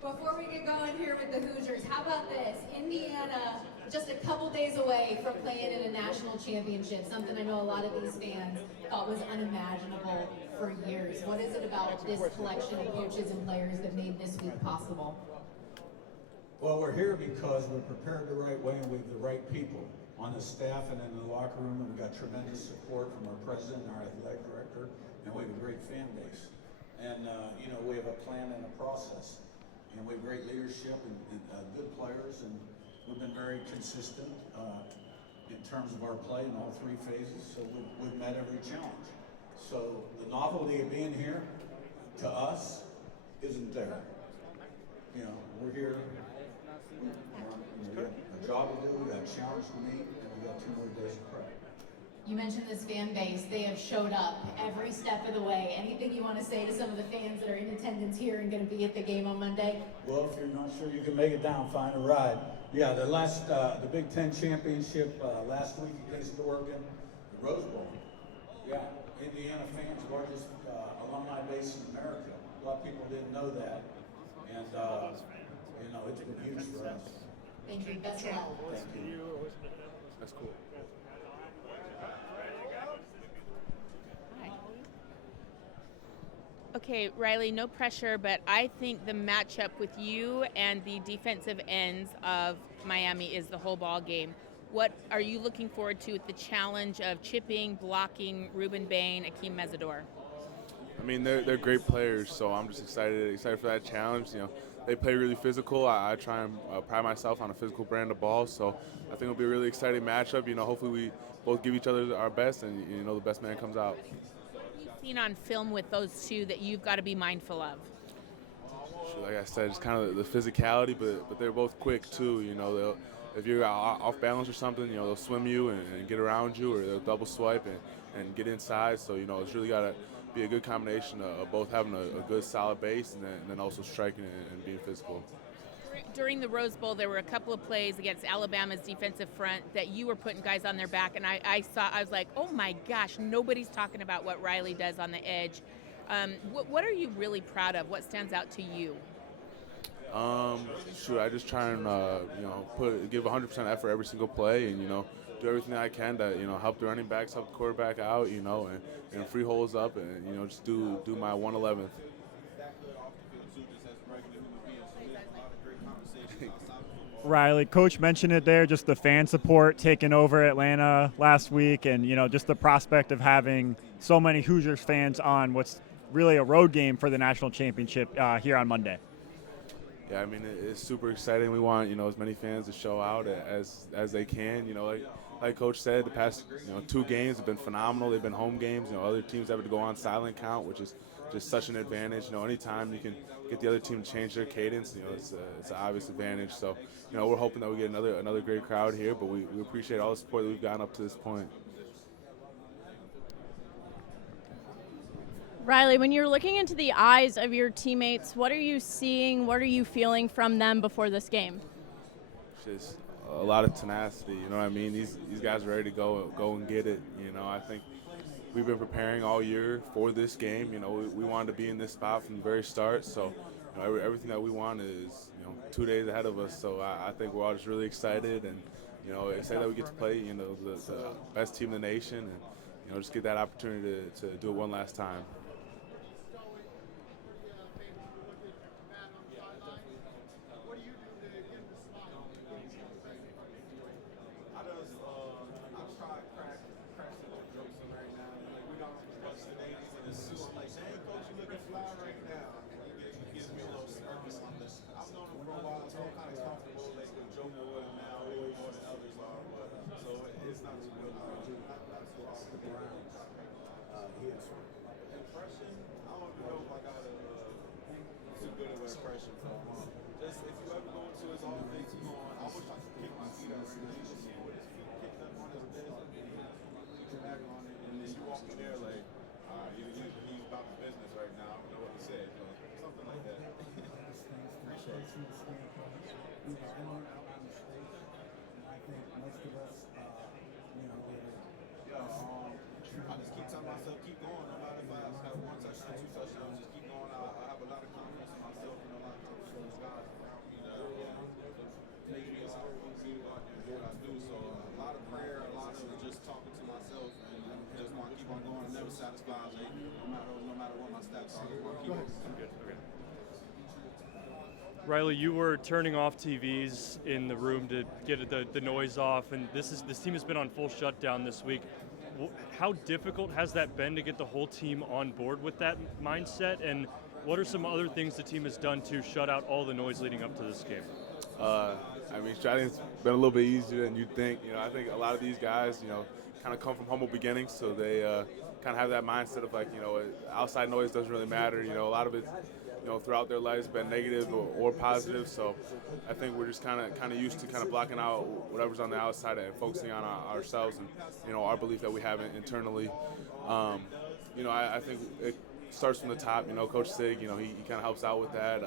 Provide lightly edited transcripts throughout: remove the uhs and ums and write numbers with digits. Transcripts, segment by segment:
Before we get going here with the Hoosiers, how about this? Indiana, just a couple days away from playing in a national championship, something I know a lot of these fans thought was unimaginable for years. What is it about this collection of coaches and players that made this week possible? Well, we're here because we're prepared the right way and we have the right people on the staff and in the locker room, and we've got tremendous support from our president and our athletic director, and we have a great fan base. And, we have a plan and a process. And we have great leadership and good players, and we've been very consistent in terms of our play in all three phases, so we've met every challenge. So the novelty of being here, to us, isn't there. We're here, we got a job to do, we got a challenge to meet, and we got 2 more days of prep. You mentioned this fan base. They have showed up every step of the way. Anything you want to say to some of the fans that are in attendance here and going to be at the game on Monday? Well, if you're not sure you can make it down, find a ride. Yeah, the Big Ten Championship last week against Oregon, the Rose Bowl. Yeah, Indiana fans, largest alumni base in America. A lot of people didn't know that. And, it's been huge for us. Thank you. Best of luck. Thank you. That's cool. Okay, Riley, no pressure, but I think the matchup with you and the defensive ends of Miami is the whole ball game. What are you looking forward to with the challenge of chipping, blocking Ruben Bain, Akeem Mesidor? I mean, they're great players, so I'm just excited for that challenge. They play really physical. I try and pride myself on a physical brand of ball, so I think it'll be a really exciting matchup. Hopefully we both give each other our best, and the best man comes out. What have you seen on film with those two that you've got to be mindful of? Like I said, it's kind of the physicality, but they're both quick too. If you're off balance or something, they'll swim you and get around you, or they'll double swipe and get inside. So it's really got to be a good combination of both having a good solid base and then also striking and being physical. During the Rose Bowl, there were a couple of plays against Alabama's defensive front that you were putting guys on their back, and I was like, oh my gosh, nobody's talking about what Riley does on the edge. What are you really proud of? What stands out to you? I just try and give 100% effort every single play, and do everything I can to help the running backs, help the quarterback out, and free holes up, and just do my 111th. Riley, Coach mentioned it there, just the fan support taking over Atlanta last week, and just the prospect of having so many Hoosiers fans on what's really a road game for the national championship here on Monday. Yeah, I mean, it's super exciting. We want as many fans to show out as they can. Like Coach said, the past 2 games have been phenomenal. They've been home games. Other teams have to go on silent count, which is just such an advantage. Anytime you can get the other team to change their cadence, it's an obvious advantage. So we're hoping that we get another great crowd here, but we appreciate all the support that we've gotten up to this point. Riley, when you're looking into the eyes of your teammates, what are you seeing? What are you feeling from them before this game? Just a lot of tenacity. You know what I mean? These guys are ready to go and get it. I think we've been preparing all year for this game. We wanted to be in this spot from the very start. So everything that we want is 2 days ahead of us. So I think we're all just really excited and excited that we get to play the best team in the nation and just get that opportunity to do it one last time. I just keep telling myself, keep going. No matter if I have 1 touchdown, 2 touchdowns, just keep going. I have a lot of confidence in myself. Riley, you were turning off TVs in the room to get the noise off, and this team has been on full shutdown this week. How difficult has that been to get the whole team on board with that mindset, and what are some other things the team has done to shut out all the noise leading up to this game? I mean, shouting's been a little bit easier than you'd think. I think a lot of these guys, kind of come from humble beginnings, so they kind of have that mindset of like, outside noise doesn't really matter. A lot of it, throughout their lives been negative or positive. So I think we're just kind of used to kind of blocking out whatever's on the outside and focusing on ourselves and our belief that we have internally. I think it starts from the top. Coach Sig, he kind of helps out with that.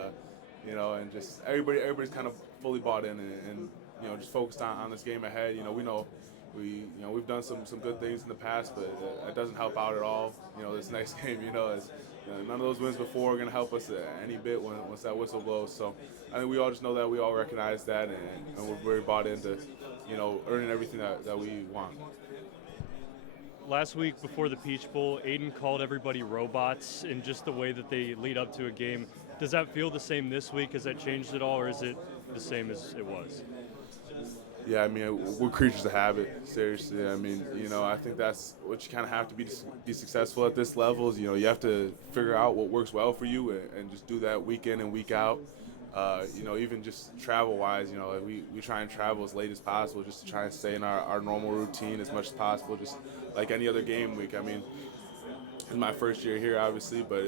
And just everybody's kind of fully bought in and just focused on this game ahead. We know we've done some good things in the past, but it doesn't help out at all. This next game, none of those wins before are going to help us any bit once that whistle blows. So I think we all just know that, we all recognize that, and we're very bought into earning everything that we want. Last week before the Peach Bowl, Aiden called everybody robots in just the way that they lead up to a game. Does that feel the same this week? Has that changed at all, or is it the same as it was? Yeah, I mean, we're creatures of habit, seriously. I mean, I think that's what you kind of have to be successful at this level is, you have to figure out what works well for you and just do that week in and week out. Even just travel-wise, we try and travel as late as possible just to try and stay in our normal routine as much as possible, just like any other game week. I mean, it's my first year here, obviously, but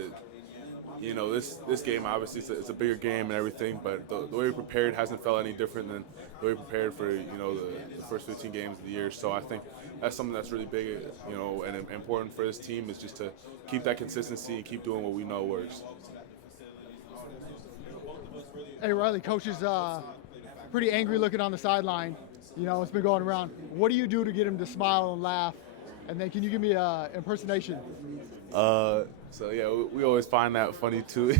this game, obviously, it's a bigger game and everything, but the way we prepared hasn't felt any different than the way we prepared for, the first 15 games of the year. So I think that's something that's really big, and important for this team is just to keep that consistency and keep doing what we know works. Hey, Riley, coach is pretty angry looking on the sideline. It's been going around. What do you do to get him to smile and laugh? And then can you give me an impersonation? So yeah, we always find that funny too.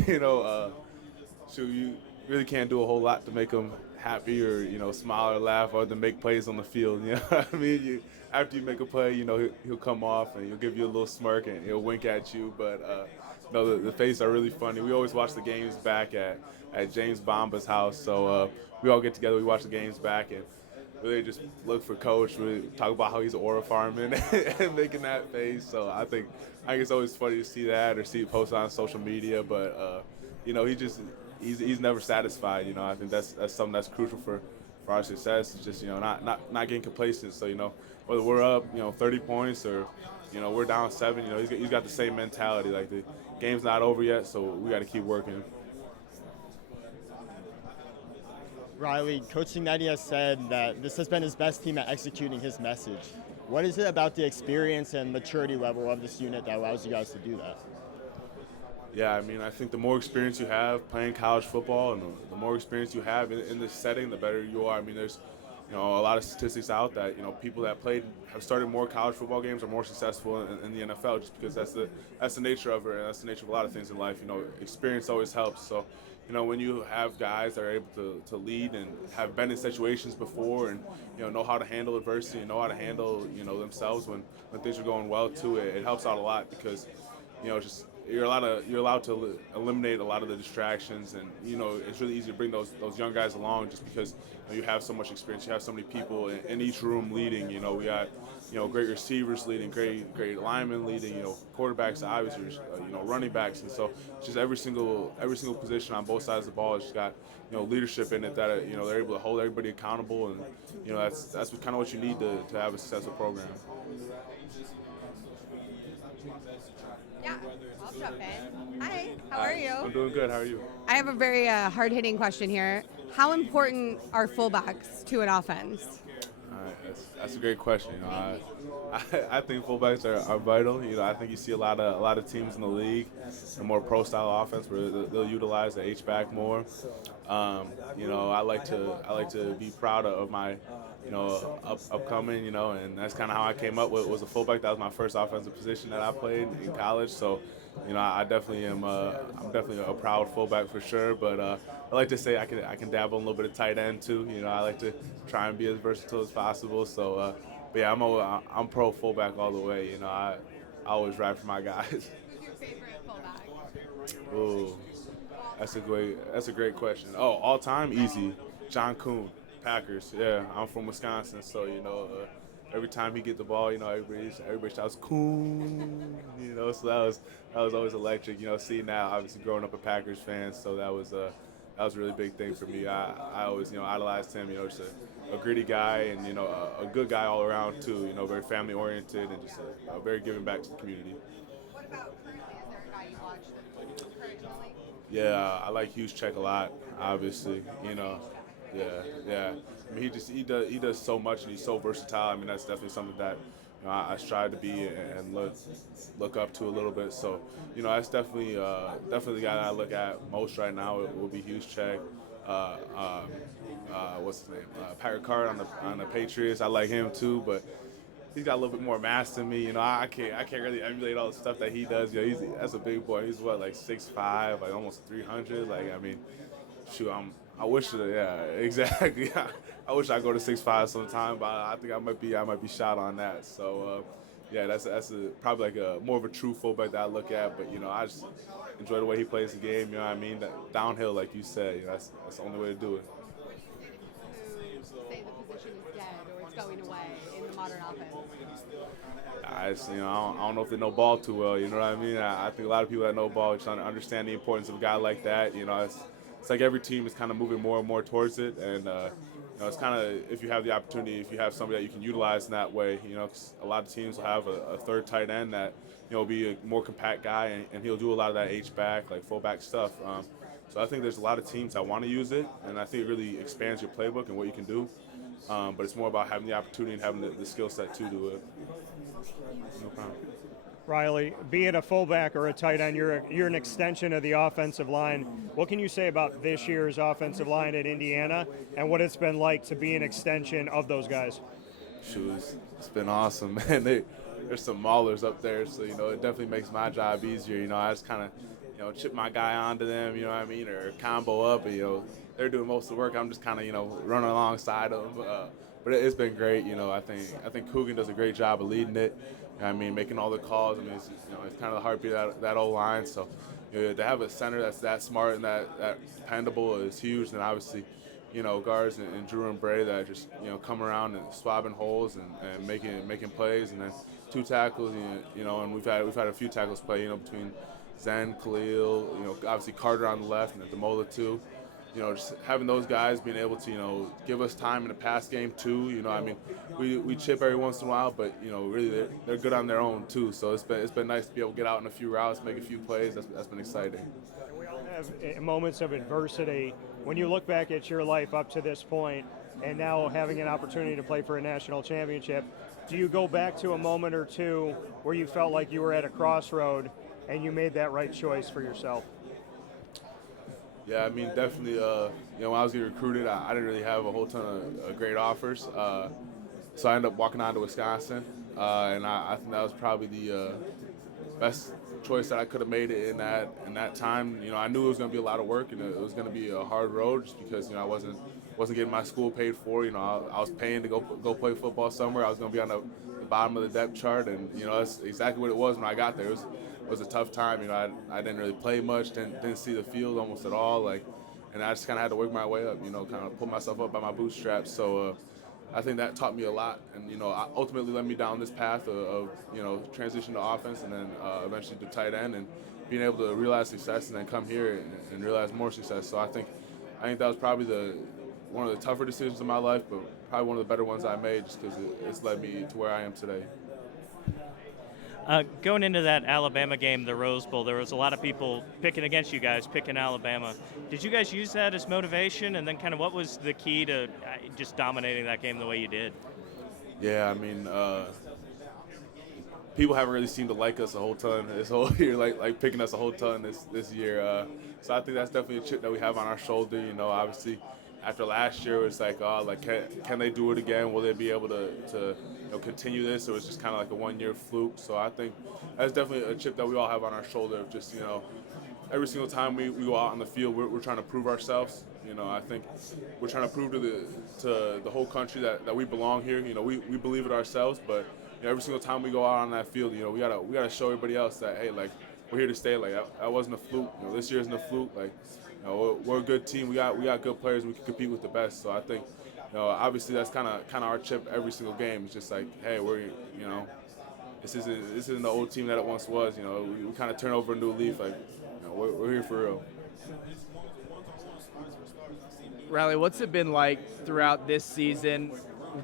You really can't do a whole lot to make him happy or smile or laugh or to make plays on the field. You know what I mean? After you make a play, he'll come off and he'll give you a little smirk and he'll wink at you. But the faces are really funny. We always watch the games back at James Bomba's house. So we all get together, we watch the games back and really just look for Coach, really talk about how he's an aura farming and making that face. So I think it's always funny to see that or see it posted on social media. But he's never satisfied. I think that's something that's crucial for our success. It's just not getting complacent. So whether we're up 30 points or we're down 7, he's got the same mentality. Like the game's not over yet, so we got to keep working. Riley, Coach Cignetti has said that this has been his best team at executing his message. What is it about the experience and maturity level of this unit that allows you guys to do that? Yeah, I mean, I think the more experience you have playing college football and the more experience you have in this setting, the better you are. I mean, there's a lot of statistics out that people that have started more college football games are more successful in the NFL just because that's the nature of it, and that's the nature of a lot of things in life. Experience always helps. So when you have guys that are able to lead and have been in situations before and know how to handle adversity and know how to handle themselves when things are going well too, it helps out a lot because you're allowed to eliminate a lot of the distractions, and it's really easy to bring those young guys along just because you have so much experience. You have so many people in each room leading. We got great receivers leading, great linemen leading. Quarterbacks, obviously, running backs, and so just every single position on both sides of the ball has just got leadership in it that they're able to hold everybody accountable, and that's kind of what you need to have a successful program. Yeah, I'll jump in. Hi, how are you? I'm doing good. How are you? I have a very hard-hitting question here. How important are fullbacks to an offense? All right, that's a great question. I think fullbacks are vital. I think you see a lot of teams in the league, a more pro-style offense where they'll utilize the H-back more. I like to be proud of my upcoming, and that's kind of how I came up with was a fullback. That was my first offensive position that I played in college. So, I definitely am. I'm definitely a proud fullback for sure. But I like to say I can dabble in a little bit of tight end too. I like to try and be as versatile as possible. So, but yeah, I'm pro fullback all the way. I always ride for my guys. Who's your favorite fullback? Ooh, that's a great question. Oh, all time easy. John Kuhn, Packers. Yeah, I'm from Wisconsin, so every time he get the ball, everybody shouts Kuhn. So that was always electric. Seeing that, obviously growing up a Packers fan, so that was a really big thing for me. I always idolized him. Just a gritty guy and a good guy all around too. Very family oriented and just very giving back to the community. What about currently? Is there a guy you watch that personally? Yeah, I like Hughes Check a lot. Obviously, yeah, yeah. I mean, he does so much and he's so versatile. I mean, that's definitely something that I strive to be and look up to a little bit. So, that's definitely the guy that I look at most right now. It will be Hughes Check. Uh, uh, what's his name? Patrick Card on the Patriots. I like him too, but he's got a little bit more mass than me. I can't really emulate all the stuff that he does. That's a big boy. He's what, like 6'5", like almost 300. Like, I mean, shoot, I wish yeah, exactly. I wish I go to 6'5" sometime, but I think I might be shot on that. So yeah, that's probably like a more of a true fullback that I look at. But I just enjoy the way he plays the game. You know what I mean? That downhill, like you said, that's the only way to do it. Who say the position is dead or it's going away in the modern offense? I don't know if they know ball too well. You know what I mean? I think a lot of people that know ball are trying to understand the importance of a guy like that. It's like every team is kind of moving more and more towards it, and it's kind of, if you have the opportunity, if you have somebody that you can utilize in that way. 'Cause a lot of teams will have a third tight end that will be a more compact guy, and he'll do a lot of that H-back, like fullback stuff. So I think there's a lot of teams that want to use it, and I think it really expands your playbook and what you can do. But it's more about having the opportunity and having the skill set to do it. No problem. Riley, be it a fullback or a tight end, you're an extension of the offensive line. What can you say about this year's offensive line at Indiana and what it's been like to be an extension of those guys? Shoot, it's been awesome, man. There's some maulers up there, so it definitely makes my job easier. I just kind of chip my guy onto them, you know what I mean, or combo up, and they're doing most of the work. I'm just kind of running alongside them. But it's been great. I think Coogan does a great job of leading it. I mean, making all the calls. I mean, it's kind of the heartbeat of that old line. So to have a center that's that smart and that dependable is huge. And obviously, guards and Drew and Bray that just come around and swabbing holes and making plays. And then two tackles. And we've had a few tackles play. Between Zen, Khalil. Obviously Carter on the left and Demola too. Just having those guys being able to, give us time in the pass game too. I mean, we chip every once in a while, but really they're good on their own too. So it's been nice to be able to get out in a few routes, make a few plays. That's been exciting. We all have moments of adversity. When you look back at your life up to this point, and now having an opportunity to play for a national championship, do you go back to a moment or two where you felt like you were at a crossroad and you made that right choice for yourself? Yeah, I mean, definitely, when I was getting recruited, I didn't really have a whole ton of great offers. So I ended up walking on to Wisconsin, and I think that was probably the best choice that I could have made it in that time. I knew it was going to be a lot of work, and it was going to be a hard road just because, I wasn't getting my school paid for. I was paying to go play football somewhere. I was going to be on the bottom of the depth chart, and, that's exactly what it was when I got there. It was a tough time. I didn't really play much, didn't see the field almost at all. And I just kind of had to work my way up, kind of pull myself up by my bootstraps. So I think that taught me a lot, and ultimately led me down this path of transition to offense, and then eventually to tight end, and being able to realize success, and then come here and realize more success. So I think that was probably one of the tougher decisions of my life, but probably one of the better ones I made, just because it's led me to where I am today. Going into that Alabama game, the Rose Bowl, there was a lot of people picking against you guys, picking Alabama. Did you guys use that as motivation? And then kind of what was the key to just dominating that game the way you did? Yeah, I mean, people haven't really seemed to like us a whole ton this whole year, like picking us a whole ton this year. So I think that's definitely a chip that we have on our shoulder. Obviously, after last year, it's like, can they do it again? Will they be able to continue this? Or it's just kind of like a one-year fluke. So I think that's definitely a chip that we all have on our shoulder. Of just every single time we go out on the field, we're trying to prove ourselves. I think we're trying to prove to the whole country that we belong here. We believe it ourselves, but every single time we go out on that field, we gotta show everybody else that, hey, like, we're here to stay. Like that wasn't a fluke. You know, this year isn't a fluke. Like, you know, we're a good team. We got good players. We can compete with the best. So I think, you know, obviously that's kind of our chip every single game. It's just like, hey, this isn't the old team that it once was. You know, we kind of turn over a new leaf. Like, you know, we're here for real. Riley, what's it been like throughout this season,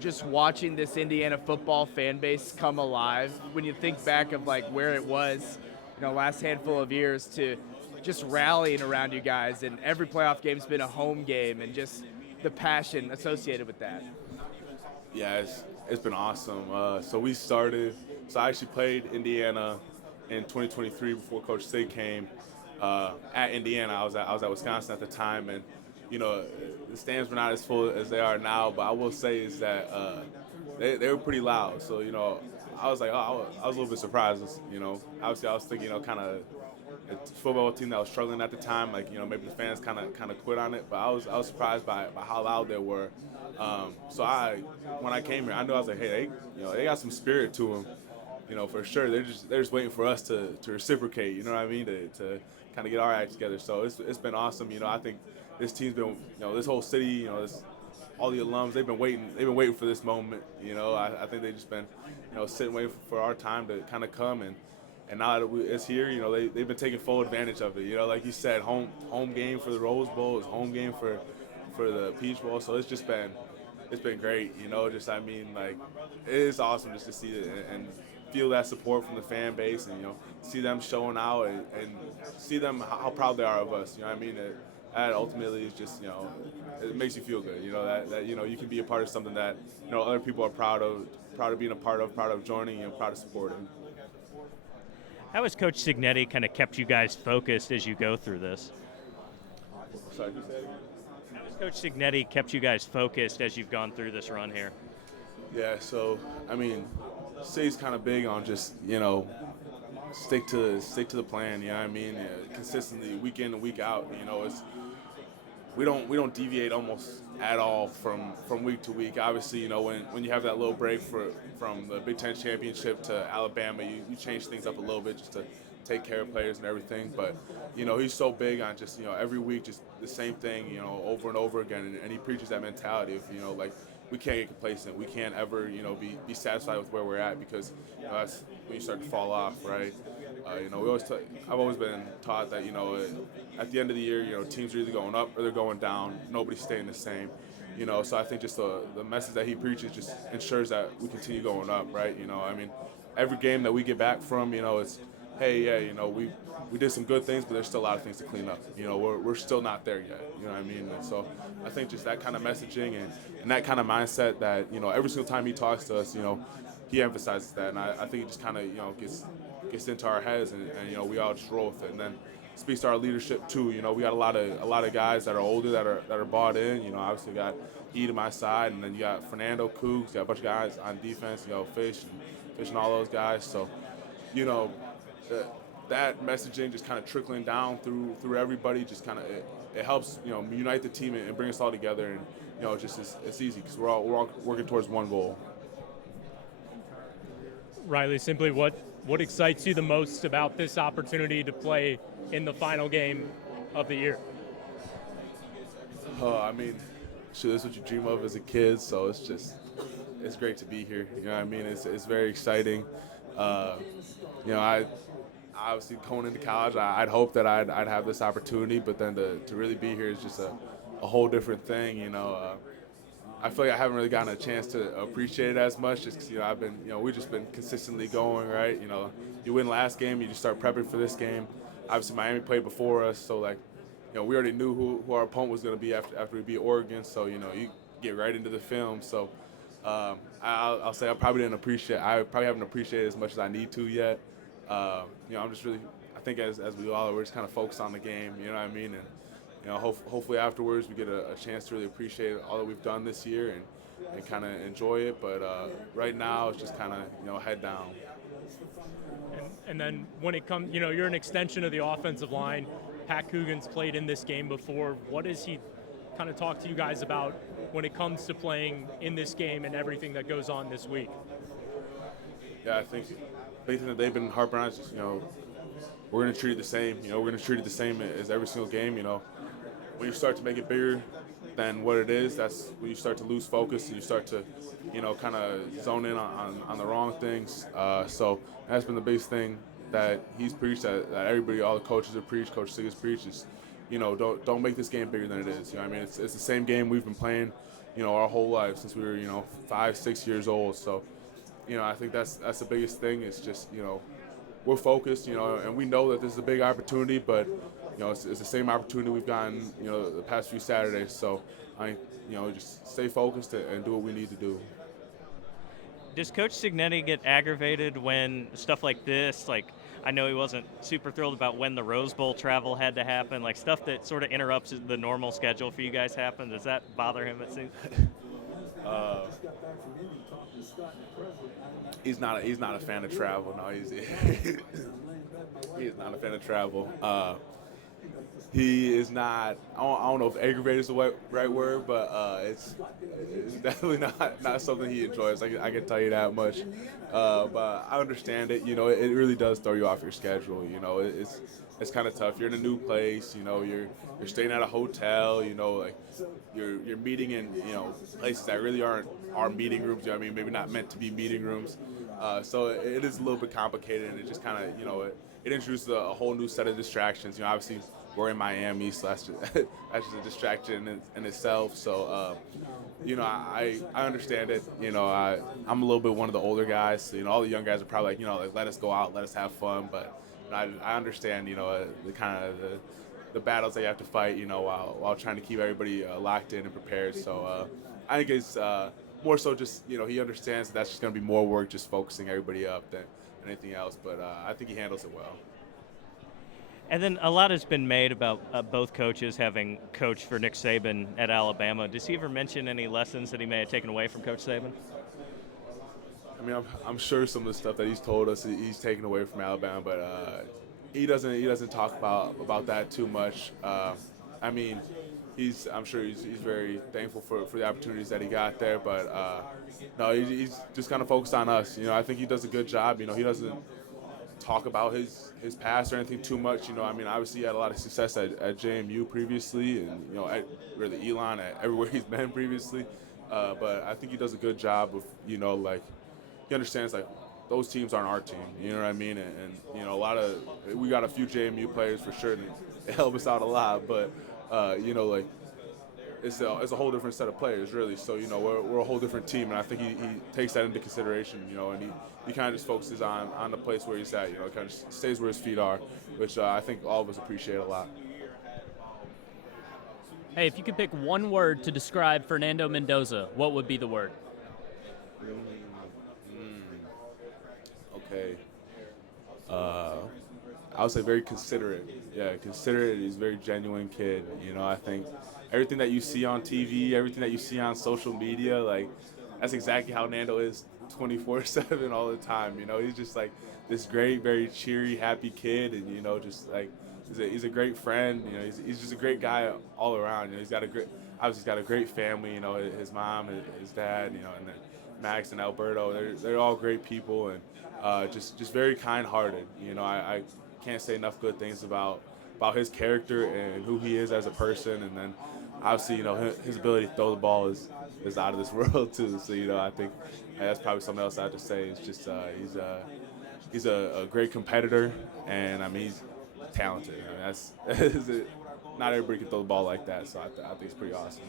just watching this Indiana football fan base come alive? When you think back of like where it was, last handful of years, to just rallying around you guys, and every playoff game's been a home game, and just the passion associated with that. Yeah, it's been awesome. So I actually played Indiana in 2023 before Coach Sig came at Indiana. I was at Wisconsin at the time, and the stands were not as full as they are now. But I will say is that they were pretty loud. So I was like, I was a little bit surprised. Obviously I was thinking, kind of a football team that was struggling at the time, like maybe the fans kind of quit on it. But I was surprised by how loud they were. So when I came here, I knew I was like, hey, they got some spirit to them. For sure. They're just waiting for us to reciprocate. You know what I mean? To kind of get our act together. So it's been awesome. I think this team's been, this whole city, all the alums, they've been waiting for this moment. I think they've just been, sitting waiting for our time to kind of come, and now that it's here, they've been taking full advantage of it. Like you said, home game for the Rose Bowl, it's home game for the Peach Bowl. So it's been great. It is awesome just to see it and feel that support from the fan base, and see them showing out and see them how proud they are of us. That ultimately is just it makes you feel good. That you can be a part of something that other people are proud of being a part of, proud of joining, and proud of supporting. How has Coach Signetti kind of kept you guys focused as you go through this? Sorry, who said it? How has Coach Signetti kept you guys focused as you've gone through this run here? Yeah, so Sig's kind of big on just stick to the plan. Consistently, week in and week out. We don't deviate almost at all from week to week. Obviously, when you have that little break from the Big Ten championship to Alabama, you change things up a little bit just to take care of players and everything. But he's so big on just every week just the same thing over and over again, and he preaches that mentality of like we can't get complacent. We can't ever be satisfied with where we're at, because that's when you start to fall off, right? I've always been taught that at the end of the year, teams are either going up or they're going down. Nobody's staying the same. So I think just the message that he preaches just ensures that we continue going up, right? Every game that we get back from, it's, hey, yeah, we did some good things, but there's still a lot of things to clean up. We're still not there yet. You know what I mean? And so I think just that kind of messaging and that kind of mindset that every single time he talks to us, he emphasizes that, and I think it just kind of gets into our heads, and we all just roll with it. And then speaks to our leadership too. We got a lot of guys that are older that are bought in. Obviously we got E to my side, and then you got Fernando Cougs, got a bunch of guys on defense. Fish and all those guys. So that messaging just kind of trickling down through everybody, just kind of it helps unite the team and bring us all together. And it's easy because we're all working towards one goal. Riley, simply what excites you the most about this opportunity to play in the final game of the year? This is what you dream of as a kid, so it's great to be here. It's very exciting. I obviously going into college, I'd hope that I'd have this opportunity, but then to really be here is just a whole different thing. I feel like I haven't really gotten a chance to appreciate it as much, just because we've just been consistently going, right? You win last game, you just start prepping for this game. Obviously Miami played before us, so we already knew who our opponent was going to be after we beat Oregon. So you get right into the film. So I'll say I probably haven't appreciated it as much as I need to yet. I'm just really, I think as we all are, we're just kind of focused on the game. You know what I mean? And hopefully afterwards we get a chance to really appreciate all that we've done this year and kind of enjoy it. But right now it's just kind of head down. And then when it comes, you're an extension of the offensive line. Pat Coogan's played in this game before. What does he kind of talk to you guys about when it comes to playing in this game and everything that goes on this week? Yeah, I think the big thing that they've been harping on is just, we're going to treat it the same. You know, we're going to treat it the same as every single game. You know, when you start to make it bigger than what it is, that's when you start to lose focus and you start to, you know, kind of zone in on the wrong things. So that's been the biggest thing that he's preached, that everybody, all the coaches have preached, Coach Sig has preached, is, you know, don't make this game bigger than it is. You know what I mean? It's the same game we've been playing, you know, our whole life since we were, you know, 5-6 years old. So, you know, I think that's the biggest thing. Is just, you know, we're focused, you know, and we know that this is a big opportunity, but, you know, it's the same opportunity we've gotten, you know, the past few Saturdays. So, you know, just stay focused and do what we need to do. Does Coach Signetti get aggravated when stuff like this, like, I know he wasn't super thrilled about when the Rose Bowl travel had to happen, like stuff that sort of interrupts the normal schedule for you guys happen? Does that bother him, it seems? He's not a fan of travel. No, he's not a fan of travel. He is not. I don't know if aggravated is the right word, but it's definitely not something he enjoys. I can tell you that much. But I understand it. You know, it really does throw you off your schedule. You know, it's kind of tough. You're in a new place. You know, you're staying at a hotel. You know, like you're meeting in, you know, places that really aren't our meeting rooms. You know what I mean? Maybe not meant to be meeting rooms. So it is a little bit complicated, and it just kind of, you know, it introduces a whole new set of distractions. You know, obviously we're in Miami, so that's just a distraction in itself. So, you know, I understand it. You know, I'm a little bit one of the older guys. So, you know, all the young guys are probably like, you know, like, let us go out, let us have fun. But you know, I understand, you know, the kind of the battles that you have to fight, you know, while trying to keep everybody locked in and prepared. So I think it's more so just, you know, he understands that's just going to be more work, just focusing everybody up than anything else. But I think he handles it well. And then a lot has been made about both coaches having coached for Nick Saban at Alabama. Does he ever mention any lessons that he may have taken away from Coach Saban? I mean, I'm sure some of the stuff that he's told us he's taken away from Alabama, but he doesn't talk about that too much. I mean, I'm sure he's very thankful for the opportunities that he got there, but no, he's just kind of focused on us. You know, I think he does a good job. You know, he doesn't talk about his past or anything too much. You know, I mean, obviously he had a lot of success at JMU previously, and, you know, at really Elon, at everywhere he's been previously. But I think he does a good job of, you know, like, he understands, like, those teams aren't our team. You know what I mean? And you know, we got a few JMU players for sure, and they help us out a lot. But you know, like, it's a whole different set of players, really. So, you know, we're a whole different team, and I think he takes that into consideration, you know, and he kind of just focuses on the place where he's at, you know, kind of stays where his feet are, which I think all of us appreciate a lot. Hey, if you could pick one word to describe Fernando Mendoza, what would be the word? Okay. I would say very considerate. Yeah, considerate. He's a very genuine kid. You know, I think everything that you see on TV, everything that you see on social media, like, that's exactly how Nando is 24/7 all the time. You know, he's just like this great, very cheery, happy kid, and, you know, just like he's a great friend. You know, he's just a great guy all around. You know, he's got a great family. You know, his mom, his dad, you know, and then Max and Alberto. They're all great people, and just very kind-hearted. You know, I can't say enough good things about his character and who he is as a person, and then obviously, you know, his ability to throw the ball is out of this world too. So, you know, I think that's probably something else I have to say. It's just he's a great competitor, and I mean, he's talented. I mean, that's not everybody can throw the ball like that. So I think it's pretty awesome.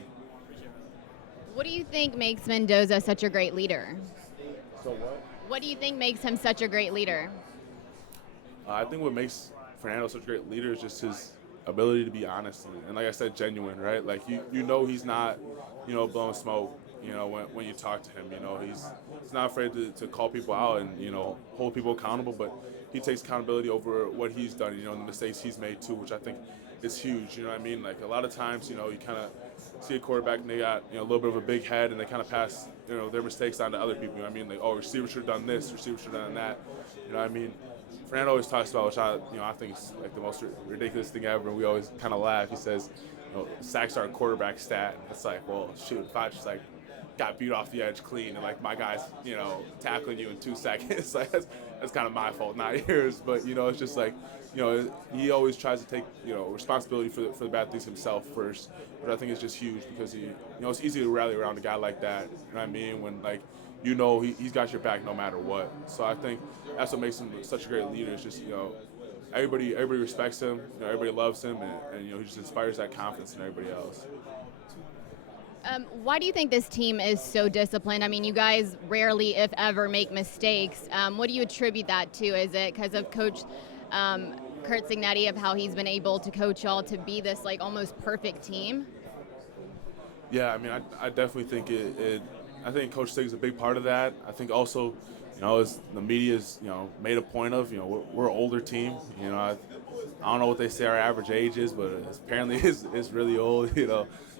What do you think makes Mendoza such a great leader? So what? What do you think makes him such a great leader? I think what makes Fernando such a great leader is just his ability to be honest and like I said, genuine, right? Like, you know, he's not, you know, blowing smoke, you know, when you talk to him. You know, he's not afraid to call people out and, you know, hold people accountable, but he takes accountability over what he's done, you know, and the mistakes he's made too, which I think is huge. You know what I mean? Like, a lot of times, you know, you kind of see a quarterback and they got, you know, a little bit of a big head and they kind of pass, you know, their mistakes on to other people. You know what I mean? Like, oh, receiver should have done this, receiver should have done that. You know what I mean? Fernando always talks about, which I think is like the most ridiculous thing ever, and we always kind of laugh. He says, you know, sacks are a quarterback stat. It's like, well, shoot, if I just like got beat off the edge clean and like my guy's, you know, tackling you in 2 seconds, like that's kind of my fault, not yours. But, you know, it's just like, he always tries to take, responsibility for the bad things himself first, but I think it's just huge because it's easy to rally around a guy like that. You know what I mean? When he's got your back no matter what. So I think that's what makes him such a great leader. It's just, everybody respects him, everybody loves him, and he just inspires that confidence in everybody else. Why do you think this team is so disciplined? I mean, you guys rarely, if ever, make mistakes. What do you attribute that to? Is it because of Coach Kurt Cignetti, of how he's been able to coach y'all to be this almost perfect team? Yeah, I mean, I definitely think I think Coach Sig is a big part of that. I think also, as the media's made a point of, we're an older team. I don't know what they say our average age is, but apparently it's really old.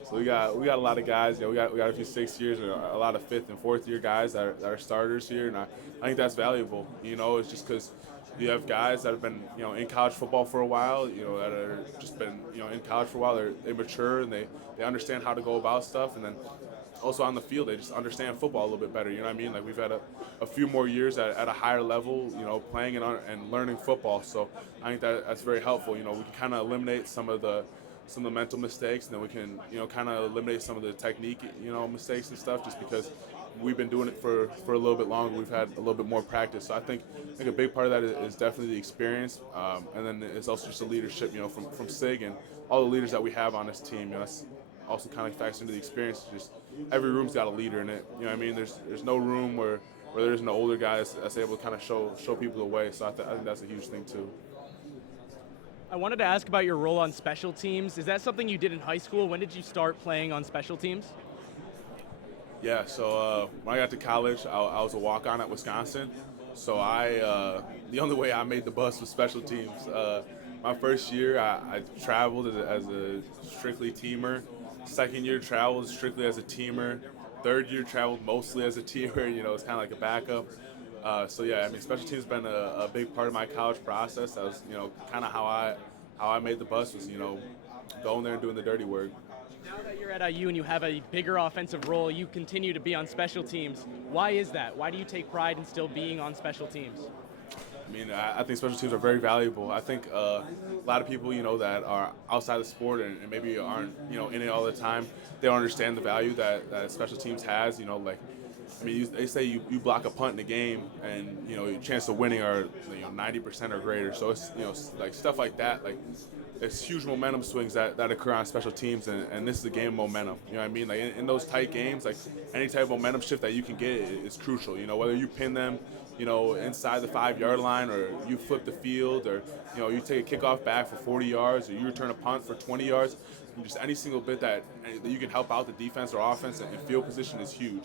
So we got a lot of guys. We got a few 6 years and a lot of 5th and 4th year guys that are starters here, and I think that's valuable. It's just because you have guys that have been in college football for a while. That are just been in college for a while. They mature and they understand how to go about stuff, and then also on the field they just understand football a little bit better. You know what I mean? We've had a few more years at a higher level, playing and learning football. So I think that's very helpful. We can kind of eliminate some of the mental mistakes, and then we can kind of eliminate some of the technique mistakes and stuff, just because we've been doing it for a little bit longer. We've had a little bit more practice. So I think a big part of that is definitely the experience, and then it's also just the leadership from Sig and all the leaders that we have on this team. That's also kind of factors into the experience. Just every room's got a leader in it. You know what I mean? There's no room where there isn't an older guy that's able to kind of show people the way. So I think that's a huge thing too. I wanted to ask about your role on special teams. Is that something you did in high school? When did you start playing on special teams? Yeah, so when I got to college, I was a walk-on at Wisconsin. So the only way I made the bus was special teams. My first year, I traveled as a strictly teamer. Second year, traveled strictly as a teamer. Third year, traveled mostly as a teamer. It's kind of like a backup. So yeah, I mean, special teams has been a big part of my college process. That was, kind of how I made the bus was, going there and doing the dirty work. Now that you're at IU and you have a bigger offensive role, you continue to be on special teams. Why is that? Why do you take pride in still being on special teams? I mean, I think special teams are very valuable. I think a lot of people, that are outside the sport and maybe aren't, in it all the time, they don't understand the value that special teams has. They say you block a punt in a game, and your chance of winning are 90% or greater. So it's stuff like that. It's huge momentum swings that occur on special teams, and this is a game of momentum. You know what I mean? In those tight games, any type of momentum shift that you can get is crucial. Whether you pin them, inside the 5-yard line, or you flip the field, or you take a kickoff back for 40 yards, or you return a punt for 20 yards. Just any single bit that you can help out the defense or offense and field position is huge.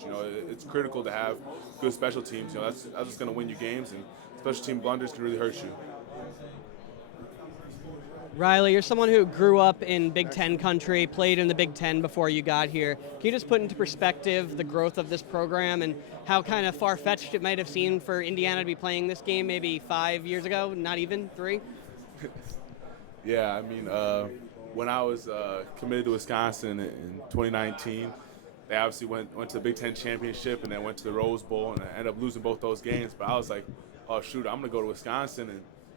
It's critical to have good special teams. That's what's going to win you games, and special team blunders can really hurt you. Riley, you're someone who grew up in Big Ten country, played in the Big Ten before you got here. Can you just put into perspective the growth of this program and how kind of far-fetched it might have seemed for Indiana to be playing this game maybe 5 years ago, not even 3? Yeah, I mean, when I was committed to Wisconsin in 2019, they obviously went to the Big Ten championship and then went to the Rose Bowl, and I ended up losing both those games. But I was like, oh shoot, I'm gonna go to Wisconsin,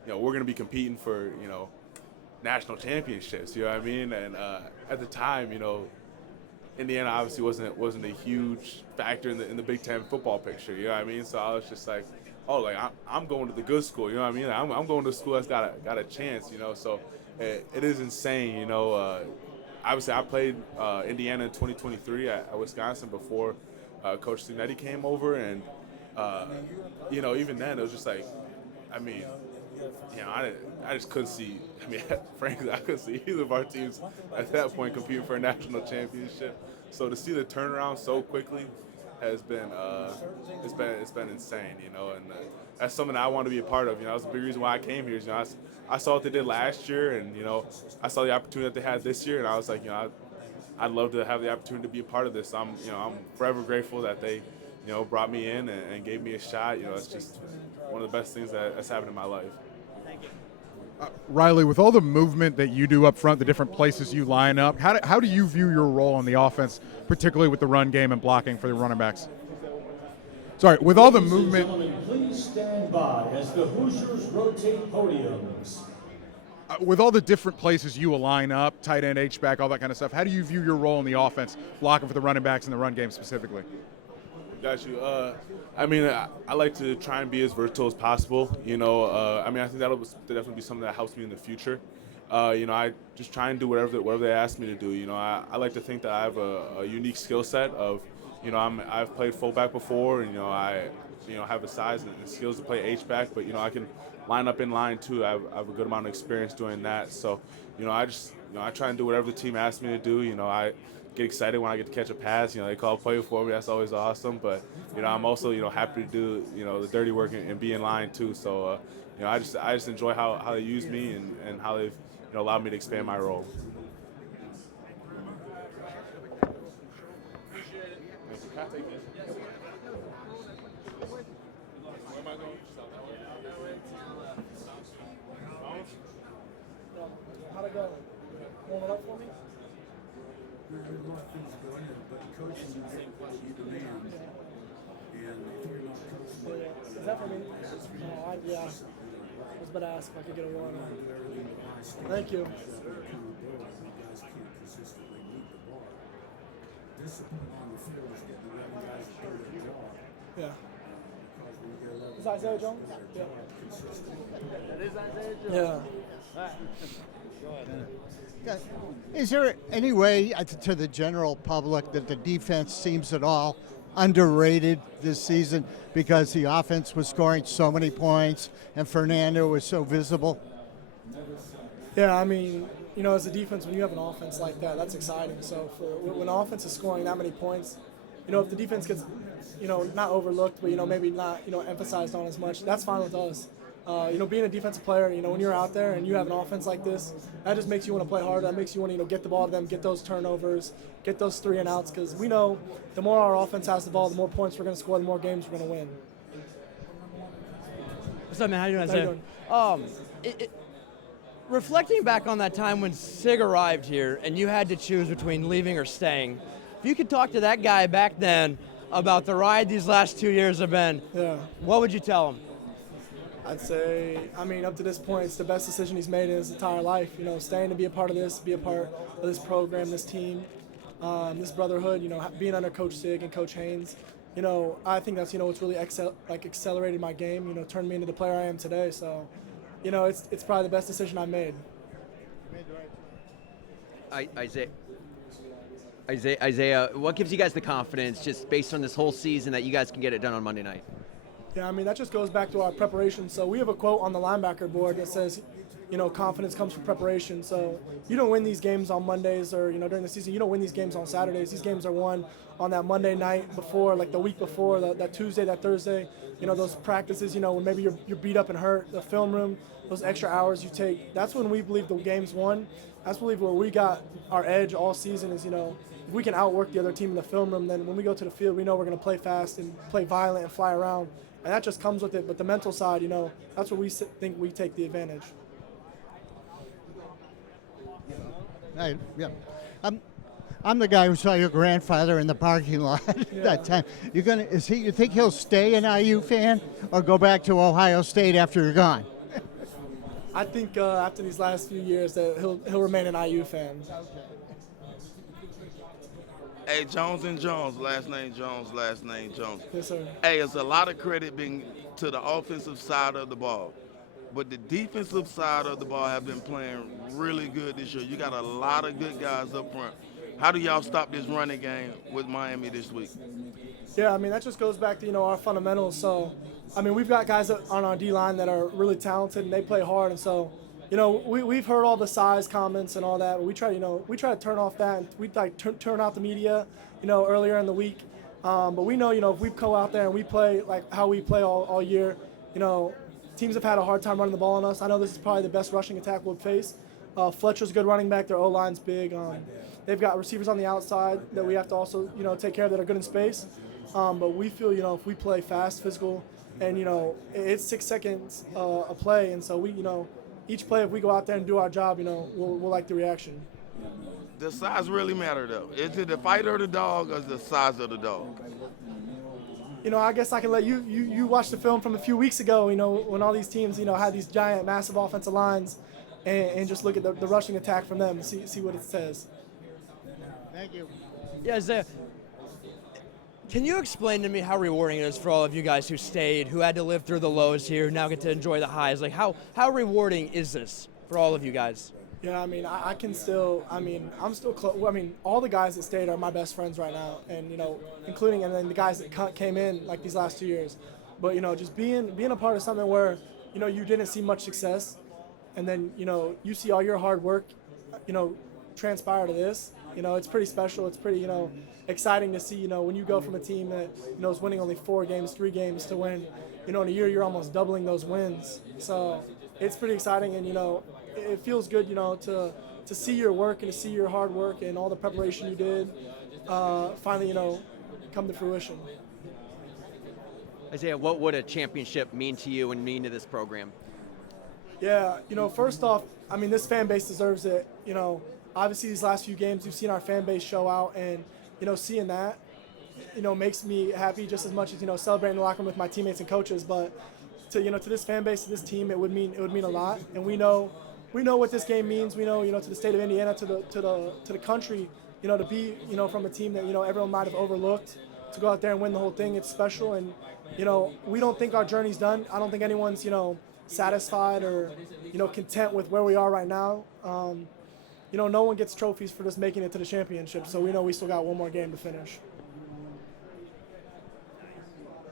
and we're gonna be competing for national championships. You know what I mean? And at the time, Indiana obviously wasn't a huge factor in the Big Ten football picture. You know what I mean? So I was just like, oh, I'm going to the good school. You know what I mean? I'm going to a school that's got a chance. So it is insane. Obviously I played Indiana in 2023 at Wisconsin before Coach Cignetti came over, and even then it was just like, I mean, I just couldn't see. I mean, frankly, I couldn't see either of our teams at that point competing for a national championship. So to see the turnaround so quickly has been it's been insane, and that's something I want to be a part of. That was the big reason why I came here. I saw what they did last year, and I saw the opportunity that they had this year, and I was like, I'd love to have the opportunity to be a part of this. I'm forever grateful that they brought me in and gave me a shot. It's just one of the best things that's happened in my life. Riley, with all the movement that you do up front, the different places you line up, how do you view your role on the offense, particularly with the run game and blocking for the running backs? Sorry, with all the movement. Please stand by as the Hoosiers rotate podiums. with all the different places you align up, tight end, H-back, all that kind of stuff, how do you view your role in the offense, blocking for the running backs in the run game specifically? Got you. I mean, I like to try and be as versatile as possible. I mean, I think that'll definitely be something that helps me in the future. I just try and do whatever they ask me to do. I like to think that I have a unique skill set of, I've played fullback before, and I have the size and skills to play H-back, but I can line up in line too. I have a good amount of experience doing that. So, I try and do whatever the team asks me to do. I get excited when I get to catch a pass. They call a play for me. That's always awesome. But I'm also happy to do the dirty work and be in line too. So I just enjoy how they use me and how they've allowed me to expand my role. How'd it go? Warm it up for me? But coaching is what you demand. And if you're not coaching, Is that for me? No, yeah. I was about to ask if I could get a warm up. Thank you. you guys can't consistently meet the bar. Discipline on the field is getting 11 guys to do their job. Yeah. Because when you get 11 Is Isaiah Jones? Yeah. That is Isaiah Jones. Yeah. Is there any way to the general public that the defense seems at all underrated this season because the offense was scoring so many points and Fernando was so visible? Yeah, I mean, as a defense, when you have an offense like that, that's exciting. So when an offense is scoring that many points, if the defense gets, not overlooked, but, maybe not, emphasized on as much, that's fine with us. Being a defensive player, when you're out there and you have an offense like this, that just makes you want to play harder. That makes you want to, get the ball to them, get those turnovers, get those 3 and outs, because we know the more our offense has the ball, the more points we're going to score, the more games we're going to win. What's up, man? How you doing, Isaiah? Reflecting back on that time when Sig arrived here and you had to choose between leaving or staying, if you could talk to that guy back then about the ride these last 2 years have been, what would you tell him? I'd say, up to this point, it's the best decision he's made in his entire life. Staying to be a part of this, be a part of this program, this team, this brotherhood, being under Coach Sig and Coach Haynes. I think that's, what's really accelerated my game, turned me into the player I am today. So, it's probably the best decision I've made. Isaiah, what gives you guys the confidence, just based on this whole season, that you guys can get it done on Monday night? Yeah, that just goes back to our preparation. So we have a quote on the linebacker board that says, confidence comes from preparation. So you don't win these games on Mondays or, during the season. You don't win these games on Saturdays. These games are won on that Monday night before, like the week before, that Tuesday, that Thursday. Those practices, when maybe you're beat up and hurt, the film room, those extra hours you take. That's when we believe the game's won. That's where we got our edge all season is, if we can outwork the other team in the film room, then when we go to the field, we know we're going to play fast and play violent and fly around. And that just comes with it. But the mental side, that's where we think we take the advantage. Yeah. I'm the guy who saw your grandfather in the parking lot that time. You think he'll stay an IU fan or go back to Ohio State after you're gone? I think after these last few years that he'll remain an IU fan. Hey, Jones and Jones, last name Jones. Yes, sir. Hey, it's a lot of credit being to the offensive side of the ball. But the defensive side of the ball have been playing really good this year. You got a lot of good guys up front. How do y'all stop this running game with Miami this week? Yeah, that just goes back to, our fundamentals. So, we've got guys on our D-line that are really talented and they play hard. And so, we've heard all the size comments and all that. But we try to turn off that. And we turn out the media, earlier in the week. But we know, if we go out there and we play like how we play all year, teams have had a hard time running the ball on us. I know this is probably the best rushing attack we'll face. Fletcher's a good running back. Their O-line's big. They've got receivers on the outside that we have to also, take care of that are good in space. But we feel, if we play fast, physical, and, it's 6 seconds a play. And so we, each play, if we go out there and do our job, we'll like the reaction. The size really matter, though. Is it the fight or the dog or the size of the dog? I guess I can let you watch the film from a few weeks ago, when all these teams, had these giant, massive offensive lines. and just look at the rushing attack from them and see what it says. Thank you. Yeah, Isaiah, can you explain to me how rewarding it is for all of you guys who stayed, who had to live through the lows here, who now get to enjoy the highs? Like, how rewarding is this for all of you guys? Yeah, I mean, I can still, I mean, I'm still close. I mean, all the guys that stayed are my best friends right now, and, you know, including, and then the guys that came in, like, these last 2 years. But, you know, just being a part of something where, you know, you didn't see much success, and then, you know, you see all your hard work, you know, transpire to this, you know, it's pretty special. It's pretty, you know, exciting to see, you know, when you go from a team that, you know, is winning only 4 games, 3 games to win, you know, in a year you're almost doubling those wins. So it's pretty exciting, and, you know, it feels good, you know, to see your work and to see your hard work and all the preparation you did finally, you know, come to fruition. Isaiah, what would a championship mean to you and mean to this program? Yeah, you know, first off, I mean, this fan base deserves it. You know, obviously these last few games, you've seen our fan base show out, and, you know, seeing that, you know, makes me happy just as much as, you know, celebrating the locker room with my teammates and coaches. But to, you know, to this fan base, to this team, it would mean a lot. And we know what this game means. We know, you know, to the state of Indiana, to the country, you know, to be, you know, from a team that, you know, everyone might have overlooked, to go out there and win the whole thing. It's special, and, you know, we don't think our journey's done. I don't think anyone's, you know, satisfied or, you know, content with where we are right now. You know, no one gets trophies for just making it to the championship, so we know we still got one more game to finish.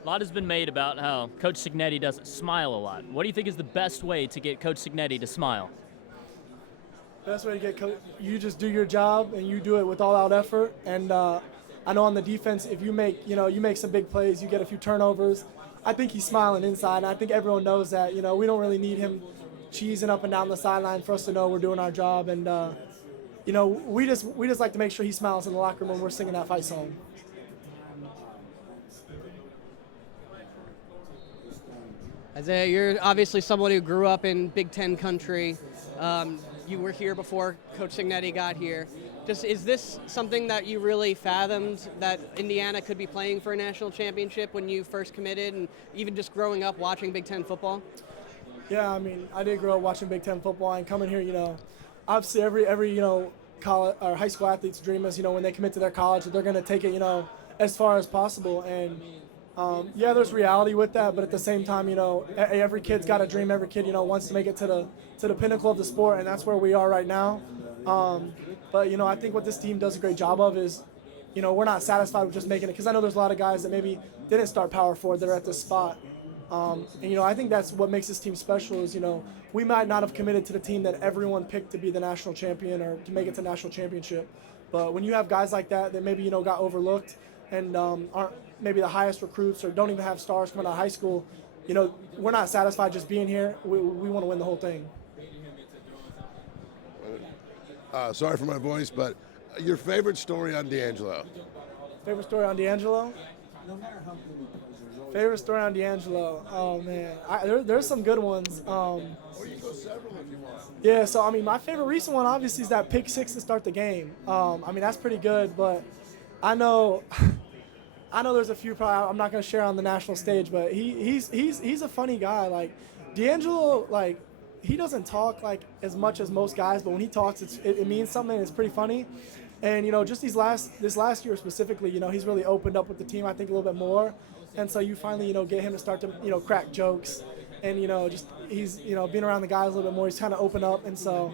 A lot has been made about how Coach Cignetti doesn't smile a lot. What do you think is the best way to get Coach Cignetti to smile? Best way to get you just do your job, and you do it with all out effort. And I know on the defense, if you make some big plays, you get a few turnovers, I think he's smiling inside, and I think everyone knows that. You know, we don't really need him cheesing up and down the sideline for us to know we're doing our job. And you know, we just like to make sure he smiles in the locker room when we're singing that fight song. Isaiah, you're obviously someone who grew up in Big Ten country. You were here before Coach Cignetti got here. Is this something that you really fathomed, that Indiana could be playing for a national championship when you first committed, and even just growing up watching Big Ten football? Yeah, I mean, I did grow up watching Big Ten football, and coming here, you know, obviously every you know, college or high school athlete's dream is, you know, when they commit to their college, that they're going to take it, you know, as far as possible. And yeah, there's reality with that, but at the same time, you know, every kid's got a dream. Every kid, you know, wants to make it to the pinnacle of the sport, and that's where we are right now. But, you know, I think what this team does a great job of is, you know, we're not satisfied with just making it, because I know there's a lot of guys that maybe didn't start power forward that are at this spot. And, you know, I think that's what makes this team special is, you know, we might not have committed to the team that everyone picked to be the national champion or to make it to national championship. But when you have guys like that maybe, you know, got overlooked and aren't maybe the highest recruits or don't even have stars coming out of high school, you know, we're not satisfied just being here. We want to win the whole thing. Sorry for my voice, but your favorite story on D'Angelo? Favorite story on D'Angelo? Favorite story on D'Angelo? Oh, man. There's some good ones. Or you go several if you want. Yeah, so, I mean, my favorite recent one, obviously, is that pick six to start the game. I mean, that's pretty good, but I know there's a few probably I'm not going to share on the national stage, but he's a funny guy. Like, D'Angelo, like, he doesn't talk like as much as most guys, but when he talks, it means something. It's pretty funny. And, you know, just this last year specifically, you know, he's really opened up with the team, I think, a little bit more. And so you finally, you know, get him to start to, you know, crack jokes. And, you know, just he's, you know, being around the guys a little bit more, he's kind of opened up. And so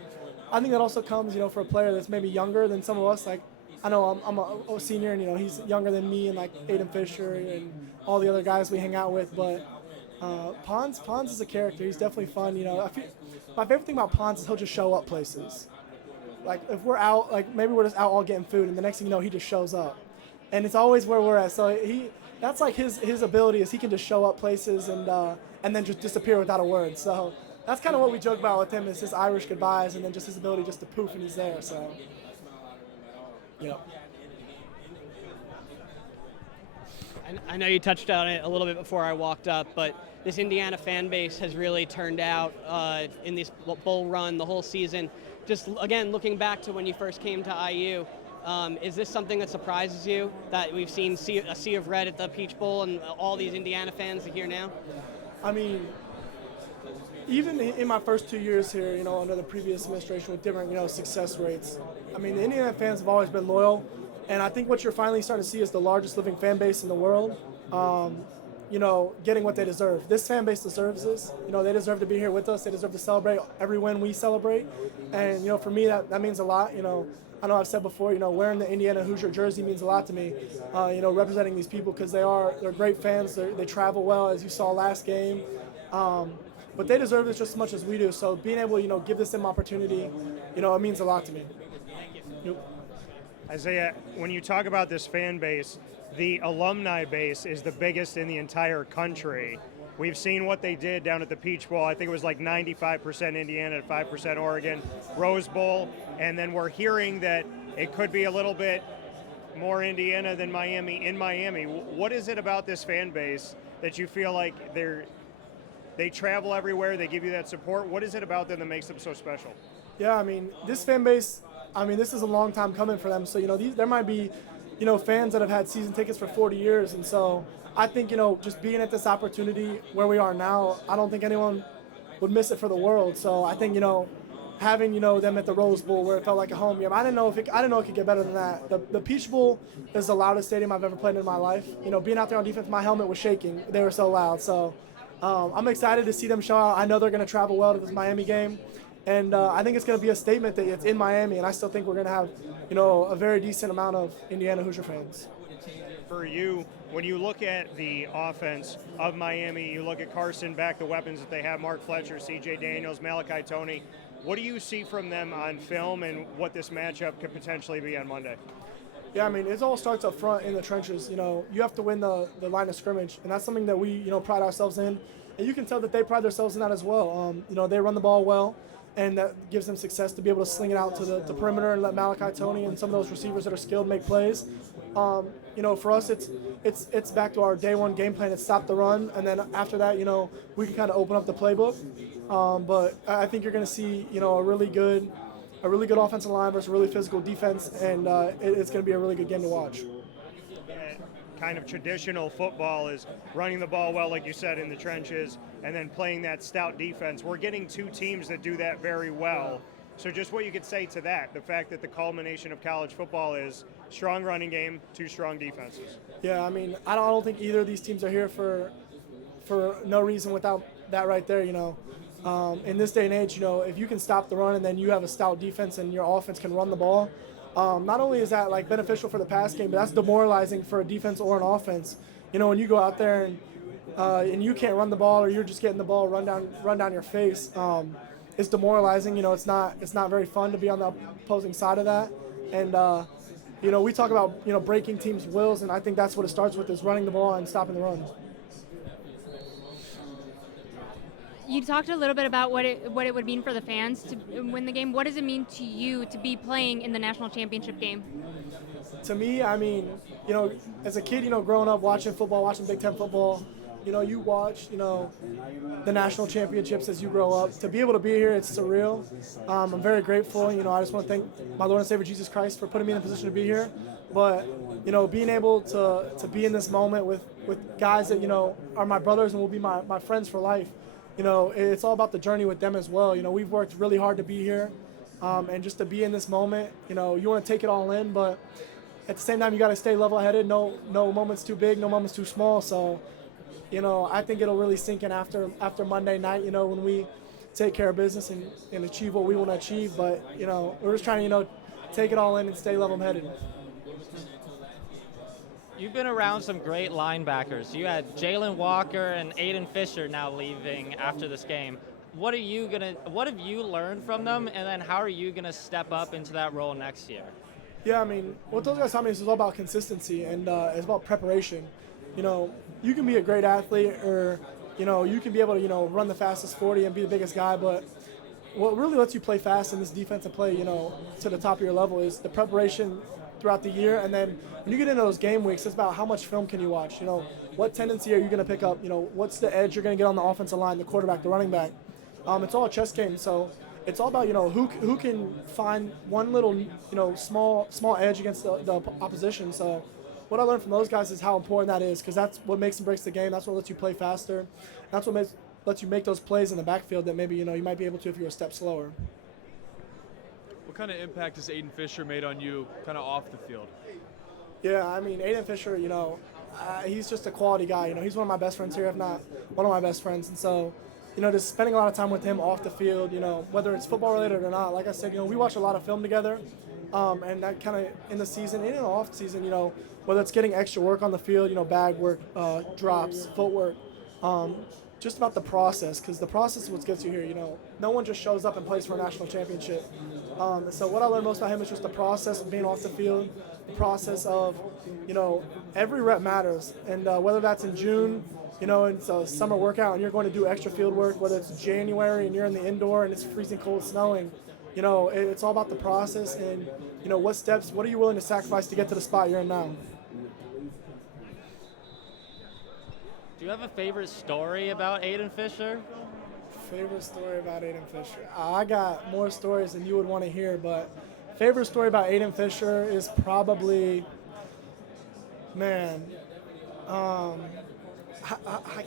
I think that also comes, you know, for a player that's maybe younger than some of us. Like, I know I'm a senior, and, you know, he's younger than me and, like, Aiden Fisher and all the other guys we hang out with. But Pons is a character. He's definitely fun. You know, my favorite thing about Pons is he'll just show up places. Like, if we're out, like, maybe we're just out all getting food, and the next thing you know, he just shows up. And it's always where we're at. So that's like his ability is he can just show up places and then just disappear without a word. So that's kind of what we joke about with him is his Irish goodbyes and then just his ability just to poof and he's there. So, yeah. I know you touched on it a little bit before I walked up, but this Indiana fan base has really turned out in this bowl run the whole season. Just, again, looking back to when you first came to IU, is this something that surprises you, that we've seen a sea of red at the Peach Bowl and all these Indiana fans are here now? I mean, even in my first 2 years here, under the previous administration with different, success rates, I mean, the Indiana fans have always been loyal, and I think what you're finally starting to see is the largest living fan base in the world, getting what they deserve. This fan base deserves this. They deserve to be here with us. They deserve to celebrate every win we celebrate, and, for me, that means a lot. I know I've said before, wearing the Indiana Hoosier jersey means a lot to me, representing these people because they're great fans. They travel well, as you saw last game. But they deserve this just as much as we do. So being able to, give this some opportunity, it means a lot to me. Isaiah, when you talk about this fan base, the alumni base is the biggest in the entire country. We've seen what they did down at the Peach Bowl. I think it was like 95% Indiana, 5% Oregon, Rose Bowl. And then we're hearing that it could be a little bit more Indiana than Miami in Miami. What is it about this fan base that you feel like they travel everywhere, they give you that support? What is it about them that makes them so special? Yeah, I mean, this fan base, this is a long time coming for them. So, there might be, fans that have had season tickets for 40 years. And so I think, just being at this opportunity where we are now, I don't think anyone would miss it for the world. So I think, having, them at the Rose Bowl where it felt like a home game, I didn't know it could get better than that. The Peach Bowl is the loudest stadium I've ever played in my life. Being out there on defense, my helmet was shaking. They were so loud. So I'm excited to see them show out. I know they're going to travel well to this Miami game. And I think it's going to be a statement that it's in Miami. And I still think we're going to have, a very decent amount of Indiana Hoosier fans. For you, when you look at the offense of Miami, you look at Carson Beck, the weapons that they have, Mark Fletcher, C.J. Daniels, Malachi Toney. What do you see from them on film and what this matchup could potentially be on Monday? Yeah, it all starts up front in the trenches. You have to win the line of scrimmage, and that's something that we, pride ourselves in. And you can tell that they pride themselves in that as well. They run the ball well, and that gives them success to be able to sling it out to the perimeter and let Malachi Toney and some of those receivers that are skilled make plays. For us, it's back to our day one game plan. It's stop the run, and then after that, we can kind of open up the playbook. But I think you're going to see, a really good offensive line versus a really physical defense, and it's going to be a really good game to watch. Kind of traditional football is running the ball well, like you said, in the trenches, and then playing that stout defense. We're getting two teams that do that very well. So just what you could say to that, the fact that the culmination of college football is strong running game, two strong defenses. Yeah, I don't think either of these teams are here for no reason without that right there, In this day and age, if you can stop the run and then you have a stout defense and your offense can run the ball, not only is that beneficial for the pass game, but that's demoralizing for a defense or an offense. When you go out there and you can't run the ball or you're just getting the ball run down your face, it's demoralizing. It's not very fun to be on the opposing side of that. And we talk about breaking teams' wills, and I think that's what it starts with, is running the ball and stopping the run. You talked a little bit about what it would mean for the fans to win the game. What does it mean to you to be playing in the national championship game? To me, as a kid, growing up watching football, watching Big Ten football, you watch, the national championships as you grow up. To be able to be here, it's surreal. I'm very grateful. I just want to thank my Lord and Savior Jesus Christ for putting me in a position to be here. But, being able to be in this moment with guys that, are my brothers and will be my friends for life, it's all about the journey with them as well. We've worked really hard to be here, and just to be in this moment, you want to take it all in, but at the same time, you got to stay level-headed. No moment's too big, no moment's too small. So, I think it'll really sink in after Monday night, when we take care of business and achieve what we want to achieve. But, we're just trying to, take it all in and stay level-headed. You've been around some great linebackers. You had Jalen Walker and Aiden Fisher now leaving after this game. What have you learned from them, and then how are you going to step up into that role next year? Yeah, what those guys taught me is all about consistency, and it's about preparation. You can be a great athlete, or, you can be able to, run the fastest 40 and be the biggest guy, but what really lets you play fast in this defense and play, to the top of your level is the preparation throughout the year. And then when you get into those game weeks, it's about how much film can you watch. What tendency are you going to pick up? What's the edge you're going to get on the offensive line, the quarterback, the running back. It's all a chess game. So it's all about, who can find one little, small edge against the opposition. So what I learned from those guys is how important that is, because that's what makes and breaks the game. That's what lets you play faster. That's what lets you make those plays in the backfield that maybe, you might be able to if you're a step slower. What kind of impact has Aiden Fisher made on you kind of off the field? Yeah, I mean, Aiden Fisher, he's just a quality guy. He's one of my best friends here, if not one of my best friends. And so, just spending a lot of time with him off the field, whether it's football related or not, like I said, we watch a lot of film together. And that kind of in the season and in the off season, whether it's getting extra work on the field, bag work, drops, footwork, just about the process, because the process is what gets you here. No one just shows up and plays for a national championship. So what I learned most about him is just the process of being off the field, the process of, every rep matters. And whether that's in June, it's a summer workout and you're going to do extra field work, whether it's January and you're in the indoor and it's freezing cold, snowing, it's all about the process and, what are you willing to sacrifice to get to the spot you're in now? Do you have a favorite story about Aiden Fisher? Favorite story about Aiden Fisher? I got more stories than you would want to hear, but favorite story about Aiden Fisher is probably, I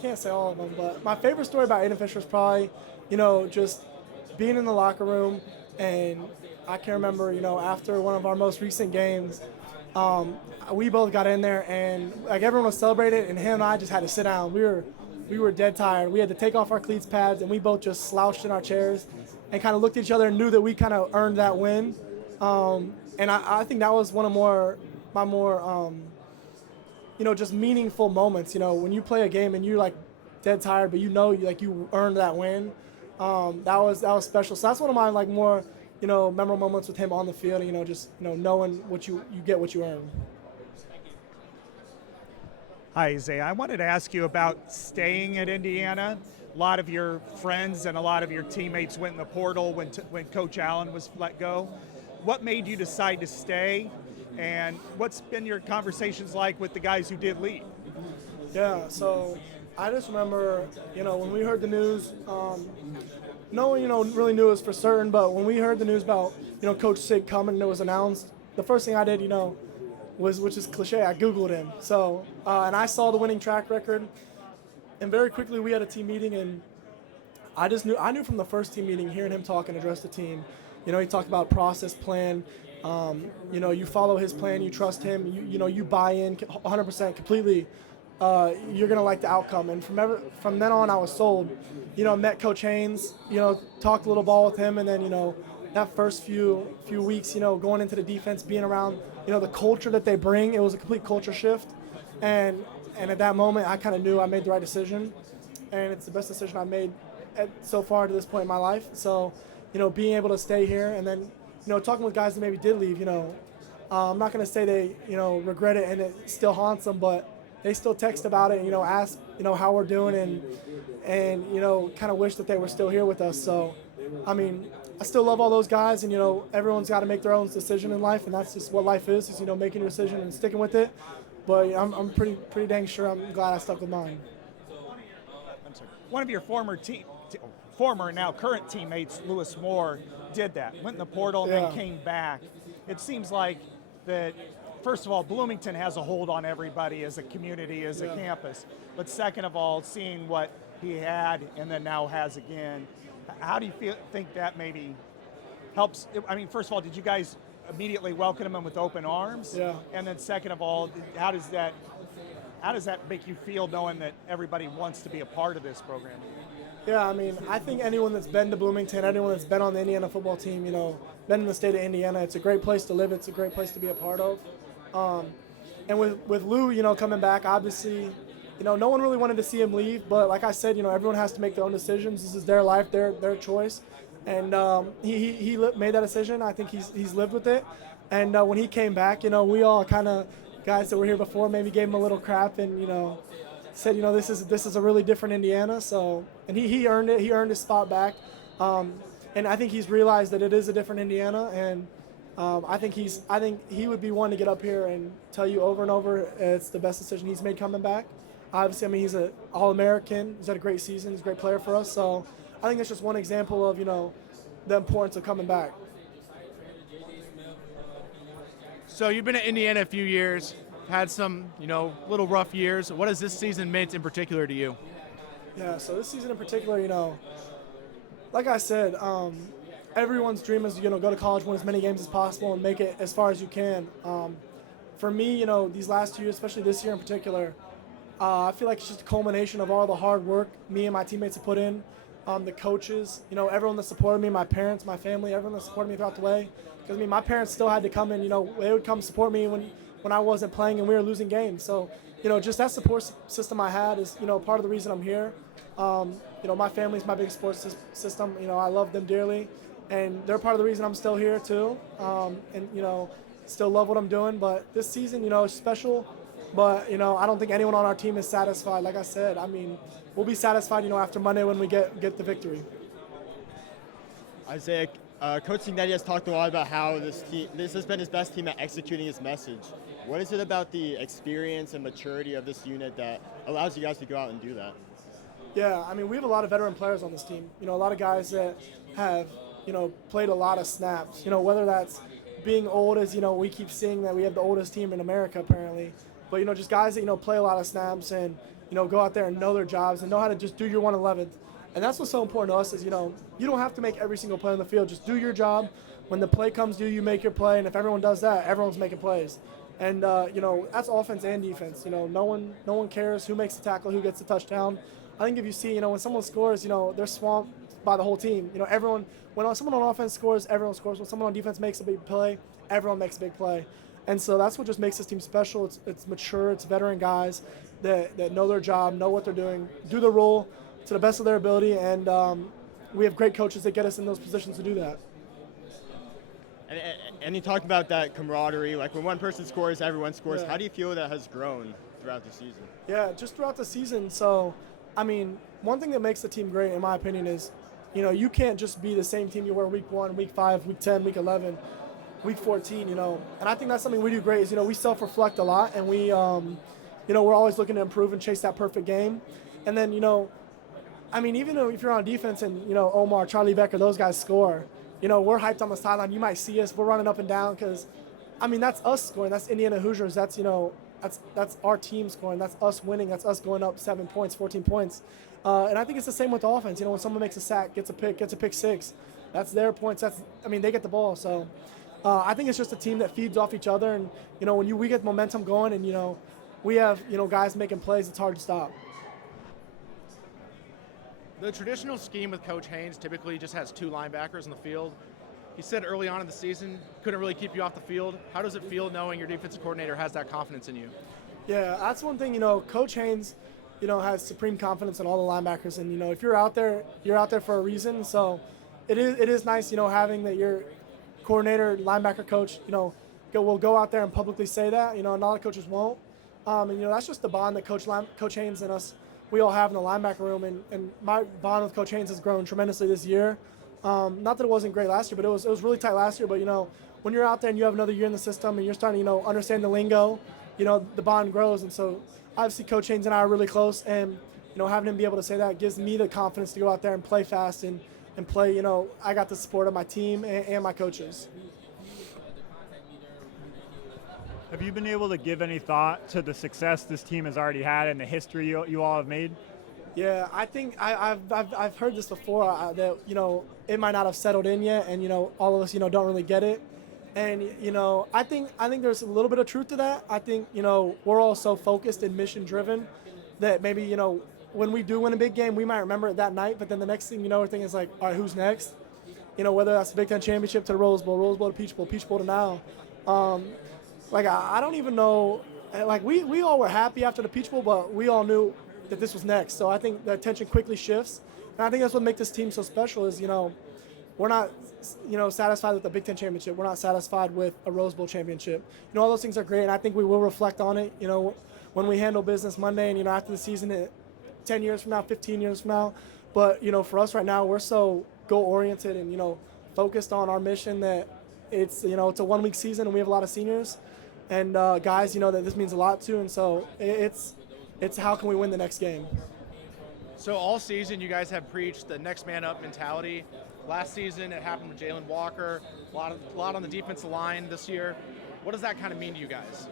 can't say all of them, but my favorite story about Aiden Fisher is probably, just being in the locker room, and I can remember, after one of our most recent games, we both got in there and like everyone was celebrating, and him and I just had to sit down. We were dead tired. We had to take off our cleats pads, and we both just slouched in our chairs and kind of looked at each other and knew that we kind of earned that win. And I think that was one of my more just meaningful moments. When you play a game and you're like dead tired, but you earned that win. That was special. So that's one of my like more memorable moments with him on the field. Knowing what you get what you earn. Hi, Isaiah. I wanted to ask you about staying at Indiana. A lot of your friends and a lot of your teammates went in the portal when Coach Allen was let go. What made you decide to stay, and what's been your conversations like with the guys who did leave? Yeah, so I just remember, when we heard the news, no one, really knew it was for certain, but when we heard the news about, Coach Sig coming and it was announced, the first thing I did, which is cliche, I Googled him. So, and I saw the winning track record, and very quickly we had a team meeting, and I knew from the first team meeting, hearing him talk and address the team, he talked about process, plan, you follow his plan, you trust him, you buy in 100% completely, you're going to like the outcome. And from then on, I was sold. Met Coach Haynes, talked a little ball with him, and then, that first few weeks, going into the defense, being around, the culture that they bring, it was a complete culture shift. And at that moment, I kind of knew I made the right decision, and it's the best decision I've made so far to this point in my life. So, being able to stay here, and then, talking with guys that maybe did leave, I'm not going to say they, regret it and it still haunts them, but they still text about it, ask, how we're doing, and kind of wish that they were still here with us. So, I mean, I still love all those guys, and everyone's got to make their own decision in life, and that's just what life is making your decision and sticking with it. But I'm pretty dang sure I'm glad I stuck with mine. One of your former now current teammates, Lewis Moore, did that. Went in the portal and then came back. It seems like that. First of all, Bloomington has a hold on everybody as a community, as a campus. But second of all, seeing what he had and then now has again, how do you think that maybe helps? I mean, first of all, did you guys immediately welcome him with open arms? Yeah. And then second of all, how does that make you feel knowing that everybody wants to be a part of this program? Yeah, I mean, I think anyone that's been to Bloomington, anyone that's been on the Indiana football team, been in the state of Indiana, it's a great place to live. It's a great place to be a part of. And with Lou, coming back, obviously, no one really wanted to see him leave. But like I said, everyone has to make their own decisions. This is their life, their choice. And he made that decision. I think he's lived with it. And when he came back, we all kind of guys that were here before maybe gave him a little crap and said this is a really different Indiana. So and he earned it. He earned his spot back. And I think he's realized that it is a different Indiana. And I think he would be one to get up here and tell you over and over it's the best decision he's made coming back. Obviously, I mean, he's an All-American. He's had a great season. He's a great player for us. So I think that's just one example of, the importance of coming back. So you've been at Indiana a few years, had some, little rough years. What has this season meant in particular to you? Yeah, so this season in particular, like I said, everyone's dream is, go to college, win as many games as possible, and make it as far as you can. For me, these last 2 years, especially this year in particular, I feel like it's just a culmination of all the hard work me and my teammates have put in, the coaches, everyone that supported me, my parents, my family, everyone that supported me throughout the way. Because, my parents still had to come in, they would come support me when I wasn't playing and we were losing games. So, just that support system I had is, part of the reason I'm here. My family's my big support system. I love them dearly. And they're part of the reason I'm still here, too. Still love what I'm doing. But this season, is special. But, I don't think anyone on our team is satisfied. Like I said, we'll be satisfied, after Monday when we get the victory. Isaiah, Coach Cignetti has talked a lot about how this has been his best team at executing his message. What is it about the experience and maturity of this unit that allows you guys to go out and do that? Yeah, we have a lot of veteran players on this team. A lot of guys that have, played a lot of snaps. Whether that's being old as, we keep seeing that we have the oldest team in America apparently. But, just guys that, play a lot of snaps and, go out there and know their jobs and know how to just do your 1/11th. And that's what's so important to us is, you don't have to make every single play on the field. Just do your job. When the play comes due, you make your play. And if everyone does that, everyone's making plays. And, that's offense and defense. No one cares who makes the tackle, who gets the touchdown. I think if you see, when someone scores, they're swamped by the whole team. When someone on offense scores, everyone scores. When someone on defense makes a big play, everyone makes a big play. And so that's what just makes this team special. It's mature, it's veteran guys that know their job, know what they're doing, do the role to the best of their ability, and we have great coaches that get us in those positions to do that. And you talked about that camaraderie, like when one person scores, everyone scores. Yeah. How do you feel that has grown throughout the season? Yeah, just throughout the season. So, one thing that makes the team great, in my opinion, is, you can't just be the same team you were week 1, week 5, week 10, week 11, week 14, And I think that's something we do great is, we self-reflect a lot, and we, we're always looking to improve and chase that perfect game. And then, even if you're on defense and, Omar, Charlie Becker, those guys score, we're hyped on the sideline. You might see us. We're running up and down because, that's us scoring. That's Indiana Hoosiers. That's, that's our team scoring. That's us winning. That's us going up 7 points, 14 points. And I think it's the same with the offense. When someone makes a sack, gets a pick six, that's their points. They get the ball. So I think it's just a team that feeds off each other. And, when we get momentum going and, we have, guys making plays, it's hard to stop. The traditional scheme with Coach Haynes typically just has 2 linebackers on the field. He said early on in the season, couldn't really keep you off the field. How does it feel knowing your defensive coordinator has that confidence in you? Yeah, that's one thing, Coach Haynes, has supreme confidence in all the linebackers. And, if you're out there for a reason. So it is nice, having that your coordinator, linebacker coach, will go out there and publicly say that. A lot of coaches won't. And, that's just the bond that Coach Haynes and us, we all have in the linebacker room. And my bond with Coach Haynes has grown tremendously this year. Not that it wasn't great last year, but it was really tight last year. But, when you're out there and you have another year in the system and you're starting to, understand the lingo, the bond grows. And so obviously Coach Haynes and I are really close. And, having him be able to say that gives me the confidence to go out there and play fast and play, I got the support of my team and my coaches. Have you been able to give any thought to the success this team has already had and the history you all have made? Yeah, I think I've heard this before that it might not have settled in yet, and all of us don't really get it, and I think there's a little bit of truth to that. I think we're all so focused and mission driven that maybe when we do win a big game, we might remember it that night, but then the next thing everything is like, all right, who's next? Whether that's the Big Ten championship to the Rose Bowl to Peach Bowl to now. I don't even know. Like we all were happy after the Peach Bowl, but we all knew that this was next. So I think the attention quickly shifts, and I think that's what makes this team so special. Is we're not satisfied with the Big Ten championship. We're not satisfied with a Rose Bowl championship. All those things are great, and I think we will reflect on it. When we handle business Monday, and after the season, 10 years from now, 15 years from now. But for us right now, we're so goal oriented and focused on our mission that it's it's a 1 week season, and we have a lot of seniors and guys that this means a lot to, and so it's how can we win the next game. So all season you guys have preached the next man up mentality. Last season it happened with Jalen Walker, a lot on the defensive line this year. What does that kind of mean to you guys?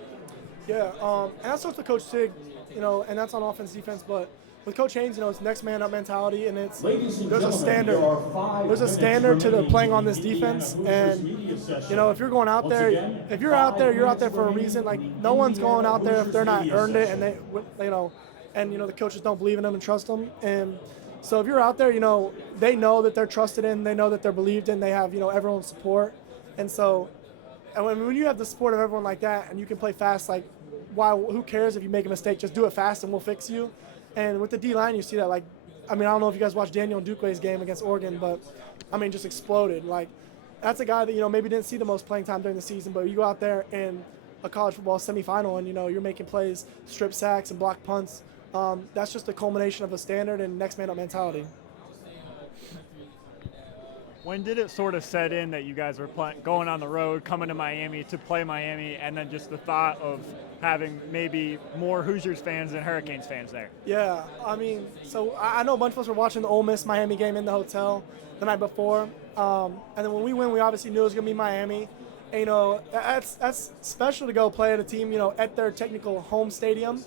Yeah, and that starts with Coach Sig, and that's on offense, defense, but with Coach Haynes, it's next man up mentality, and Ladies and there's a gentlemen, standard. there are 5 There's a minutes standard to the remaining playing on in this the defense, Boosters and media session. if you're going out Once there, again, if you're out there, 5 you're out there minutes for a remaining reason. Like in the no one's going Indiana out there if Boosters they're not media earned it, session. and the coaches don't believe in them and trust them. And so if you're out there, they know that they're trusted in, they know that they're believed in, they have everyone's support, and so. And when you have the support of everyone like that, and you can play fast, like, who cares if you make a mistake? Just do it fast, and we'll fix you. And with the D-line, you see that. Like, I don't know if you guys watched Daniel Ndukwe's game against Oregon, but just exploded. Like, that's a guy that maybe didn't see the most playing time during the season, but you go out there in a college football semifinal, and you're making plays, strip sacks, and block punts. That's just a culmination of a standard and next man up mentality. When did it sort of set in that you guys were going on the road, coming to Miami to play Miami, and then just the thought of having maybe more Hoosiers fans than Hurricanes fans there? Yeah, so I know a bunch of us were watching the Ole Miss Miami game in the hotel the night before, and then when we win, we obviously knew it was going to be Miami. And, that's special to go play at a team, at their technical home stadium,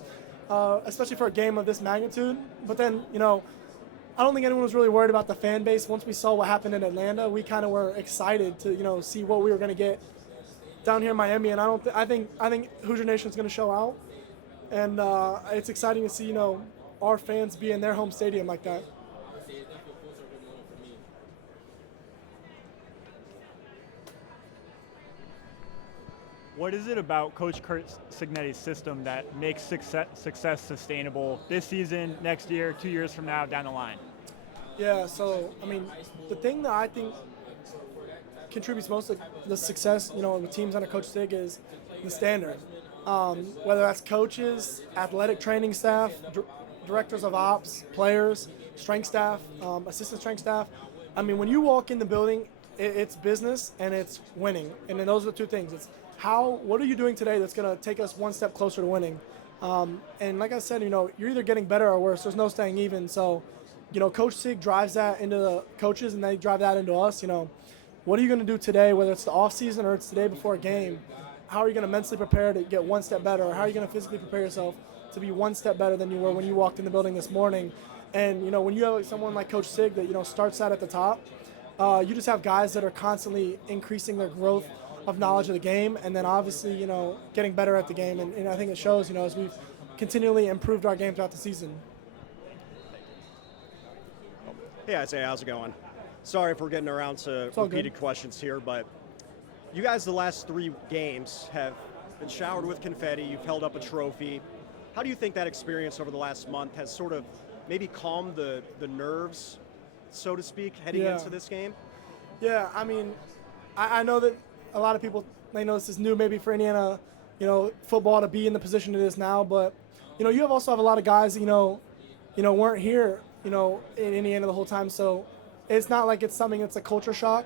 especially for a game of this magnitude. But then, I don't think anyone was really worried about the fan base. Once we saw what happened in Atlanta, we kind of were excited to, see what we were going to get down here in Miami. And I think Hoosier Nation's going to show out. And it's exciting to see, our fans be in their home stadium like that. What is it about Coach Curt Cignetti's system that makes success sustainable this season, next year, 2 years from now, down the line? Yeah, so, the thing that I think contributes most to the success, with teams under Coach Sig is the standard. Whether that's coaches, athletic training staff, directors of ops, players, strength staff, assistant strength staff. When you walk in the building, it's business and it's winning. And then those are the two things. It's what are you doing today that's going to take us one step closer to winning? And like I said, you're either getting better or worse. There's no staying even. So, Coach Sig drives that into the coaches, and they drive that into us. What are you going to do today, whether it's the off season or it's the day before a game? How are you going to mentally prepare to get one step better? Or how are you going to physically prepare yourself to be one step better than you were when you walked in the building this morning? And, when you have someone like Coach Sig that, starts that at the top, you just have guys that are constantly increasing their growth of knowledge of the game, and then obviously, getting better at the game. And I think it shows, as we've continually improved our game throughout the season. Hey, Isaiah, how's it going? Sorry if we're getting around to repeated questions here, but you guys the last 3 games have been showered with confetti. You've held up a trophy. How do you think that experience over the last month has sort of maybe calmed the nerves, so to speak, heading into this game? Yeah, I know that a lot of people, they know this is new maybe for Indiana, football to be in the position it is now, but, you also have a lot of guys that, weren't here, in Indiana the whole time, so it's not like it's something that's a culture shock.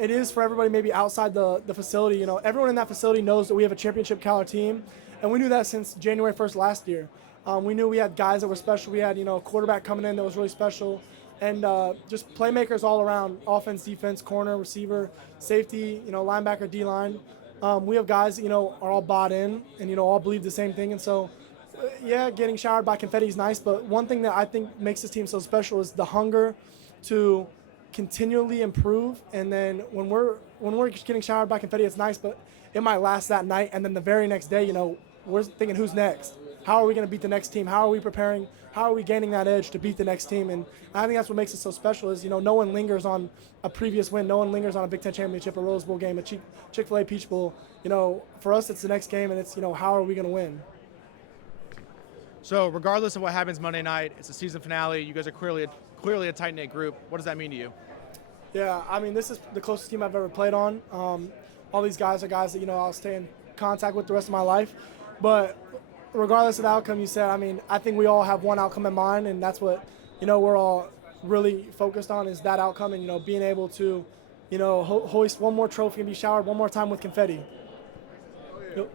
It is for everybody maybe outside the facility. Everyone in that facility knows that we have a championship caliber team, and we knew that since January 1st last year. We knew we had guys that were special. We had, a quarterback coming in that was really special. And just playmakers all around, offense, defense, corner, receiver, safety, linebacker, D-line. We have guys that, are all bought in and, all believe the same thing. And so, getting showered by confetti is nice. But one thing that I think makes this team so special is the hunger to continually improve. And then when we're getting showered by confetti, it's nice, but it might last that night. And then the very next day, we're thinking, who's next? How are we going to beat the next team? How are we preparing? How are we gaining that edge to beat the next team? And I think that's what makes it so special is, no one lingers on a previous win. No one lingers on a Big Ten championship, a Rose Bowl game, a Chick-fil-A Peach Bowl. For us, it's the next game, and it's, how are we going to win? So regardless of what happens Monday night, it's a season finale. You guys are clearly a tight-knit group. What does that mean to you? Yeah, this is the closest team I've ever played on. All these guys are guys that, I'll stay in contact with the rest of my life. But regardless of the outcome you said, I think we all have one outcome in mind, and that's what, we're all really focused on is that outcome and, being able to, hoist one more trophy and be showered one more time with confetti. Yep.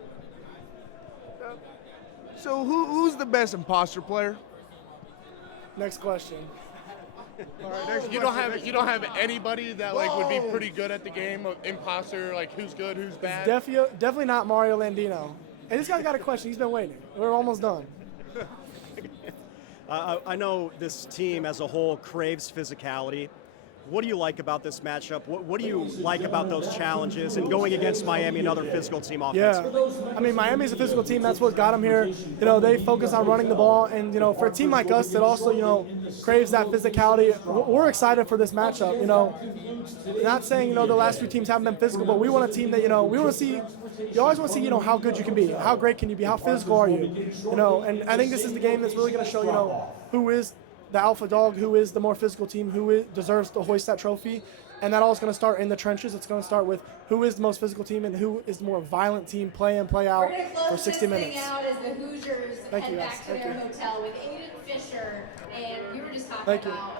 So who's the best imposter player? Next question. All right, next You question. don't have anybody that would be pretty good at the game of imposter, like who's good, who's bad. Definitely not Mario Landino. And this guy's got a question. He's been waiting. We're almost done. I know this team as a whole craves physicality. What do you like about this matchup? What do you like about those challenges and going against Miami, another physical team offensively? Yeah, I mean, Miami's a physical team. That's what got them here. You know, they focus on running the ball, and, you know, for a team like us that also, you know, craves that physicality, we're excited for this matchup. You know, not saying, you know, the last few teams haven't been physical, but we want a team that, you know, we want to see, you always want to see, you know, how good you can be, how great can you be, how physical are you, you know, and I think this is the game that's really going to show, you know, who is the alpha dog, who is the more physical team, deserves to hoist that trophy. And that all is going to start in the trenches. It's going to start with who is the most physical team and who is the more violent team, play in, play out for 60 minutes. Out as the Hoosiers Thank head you, back to Thank their you. hotel with Aiden Fisher, and you were just talking Thank you. about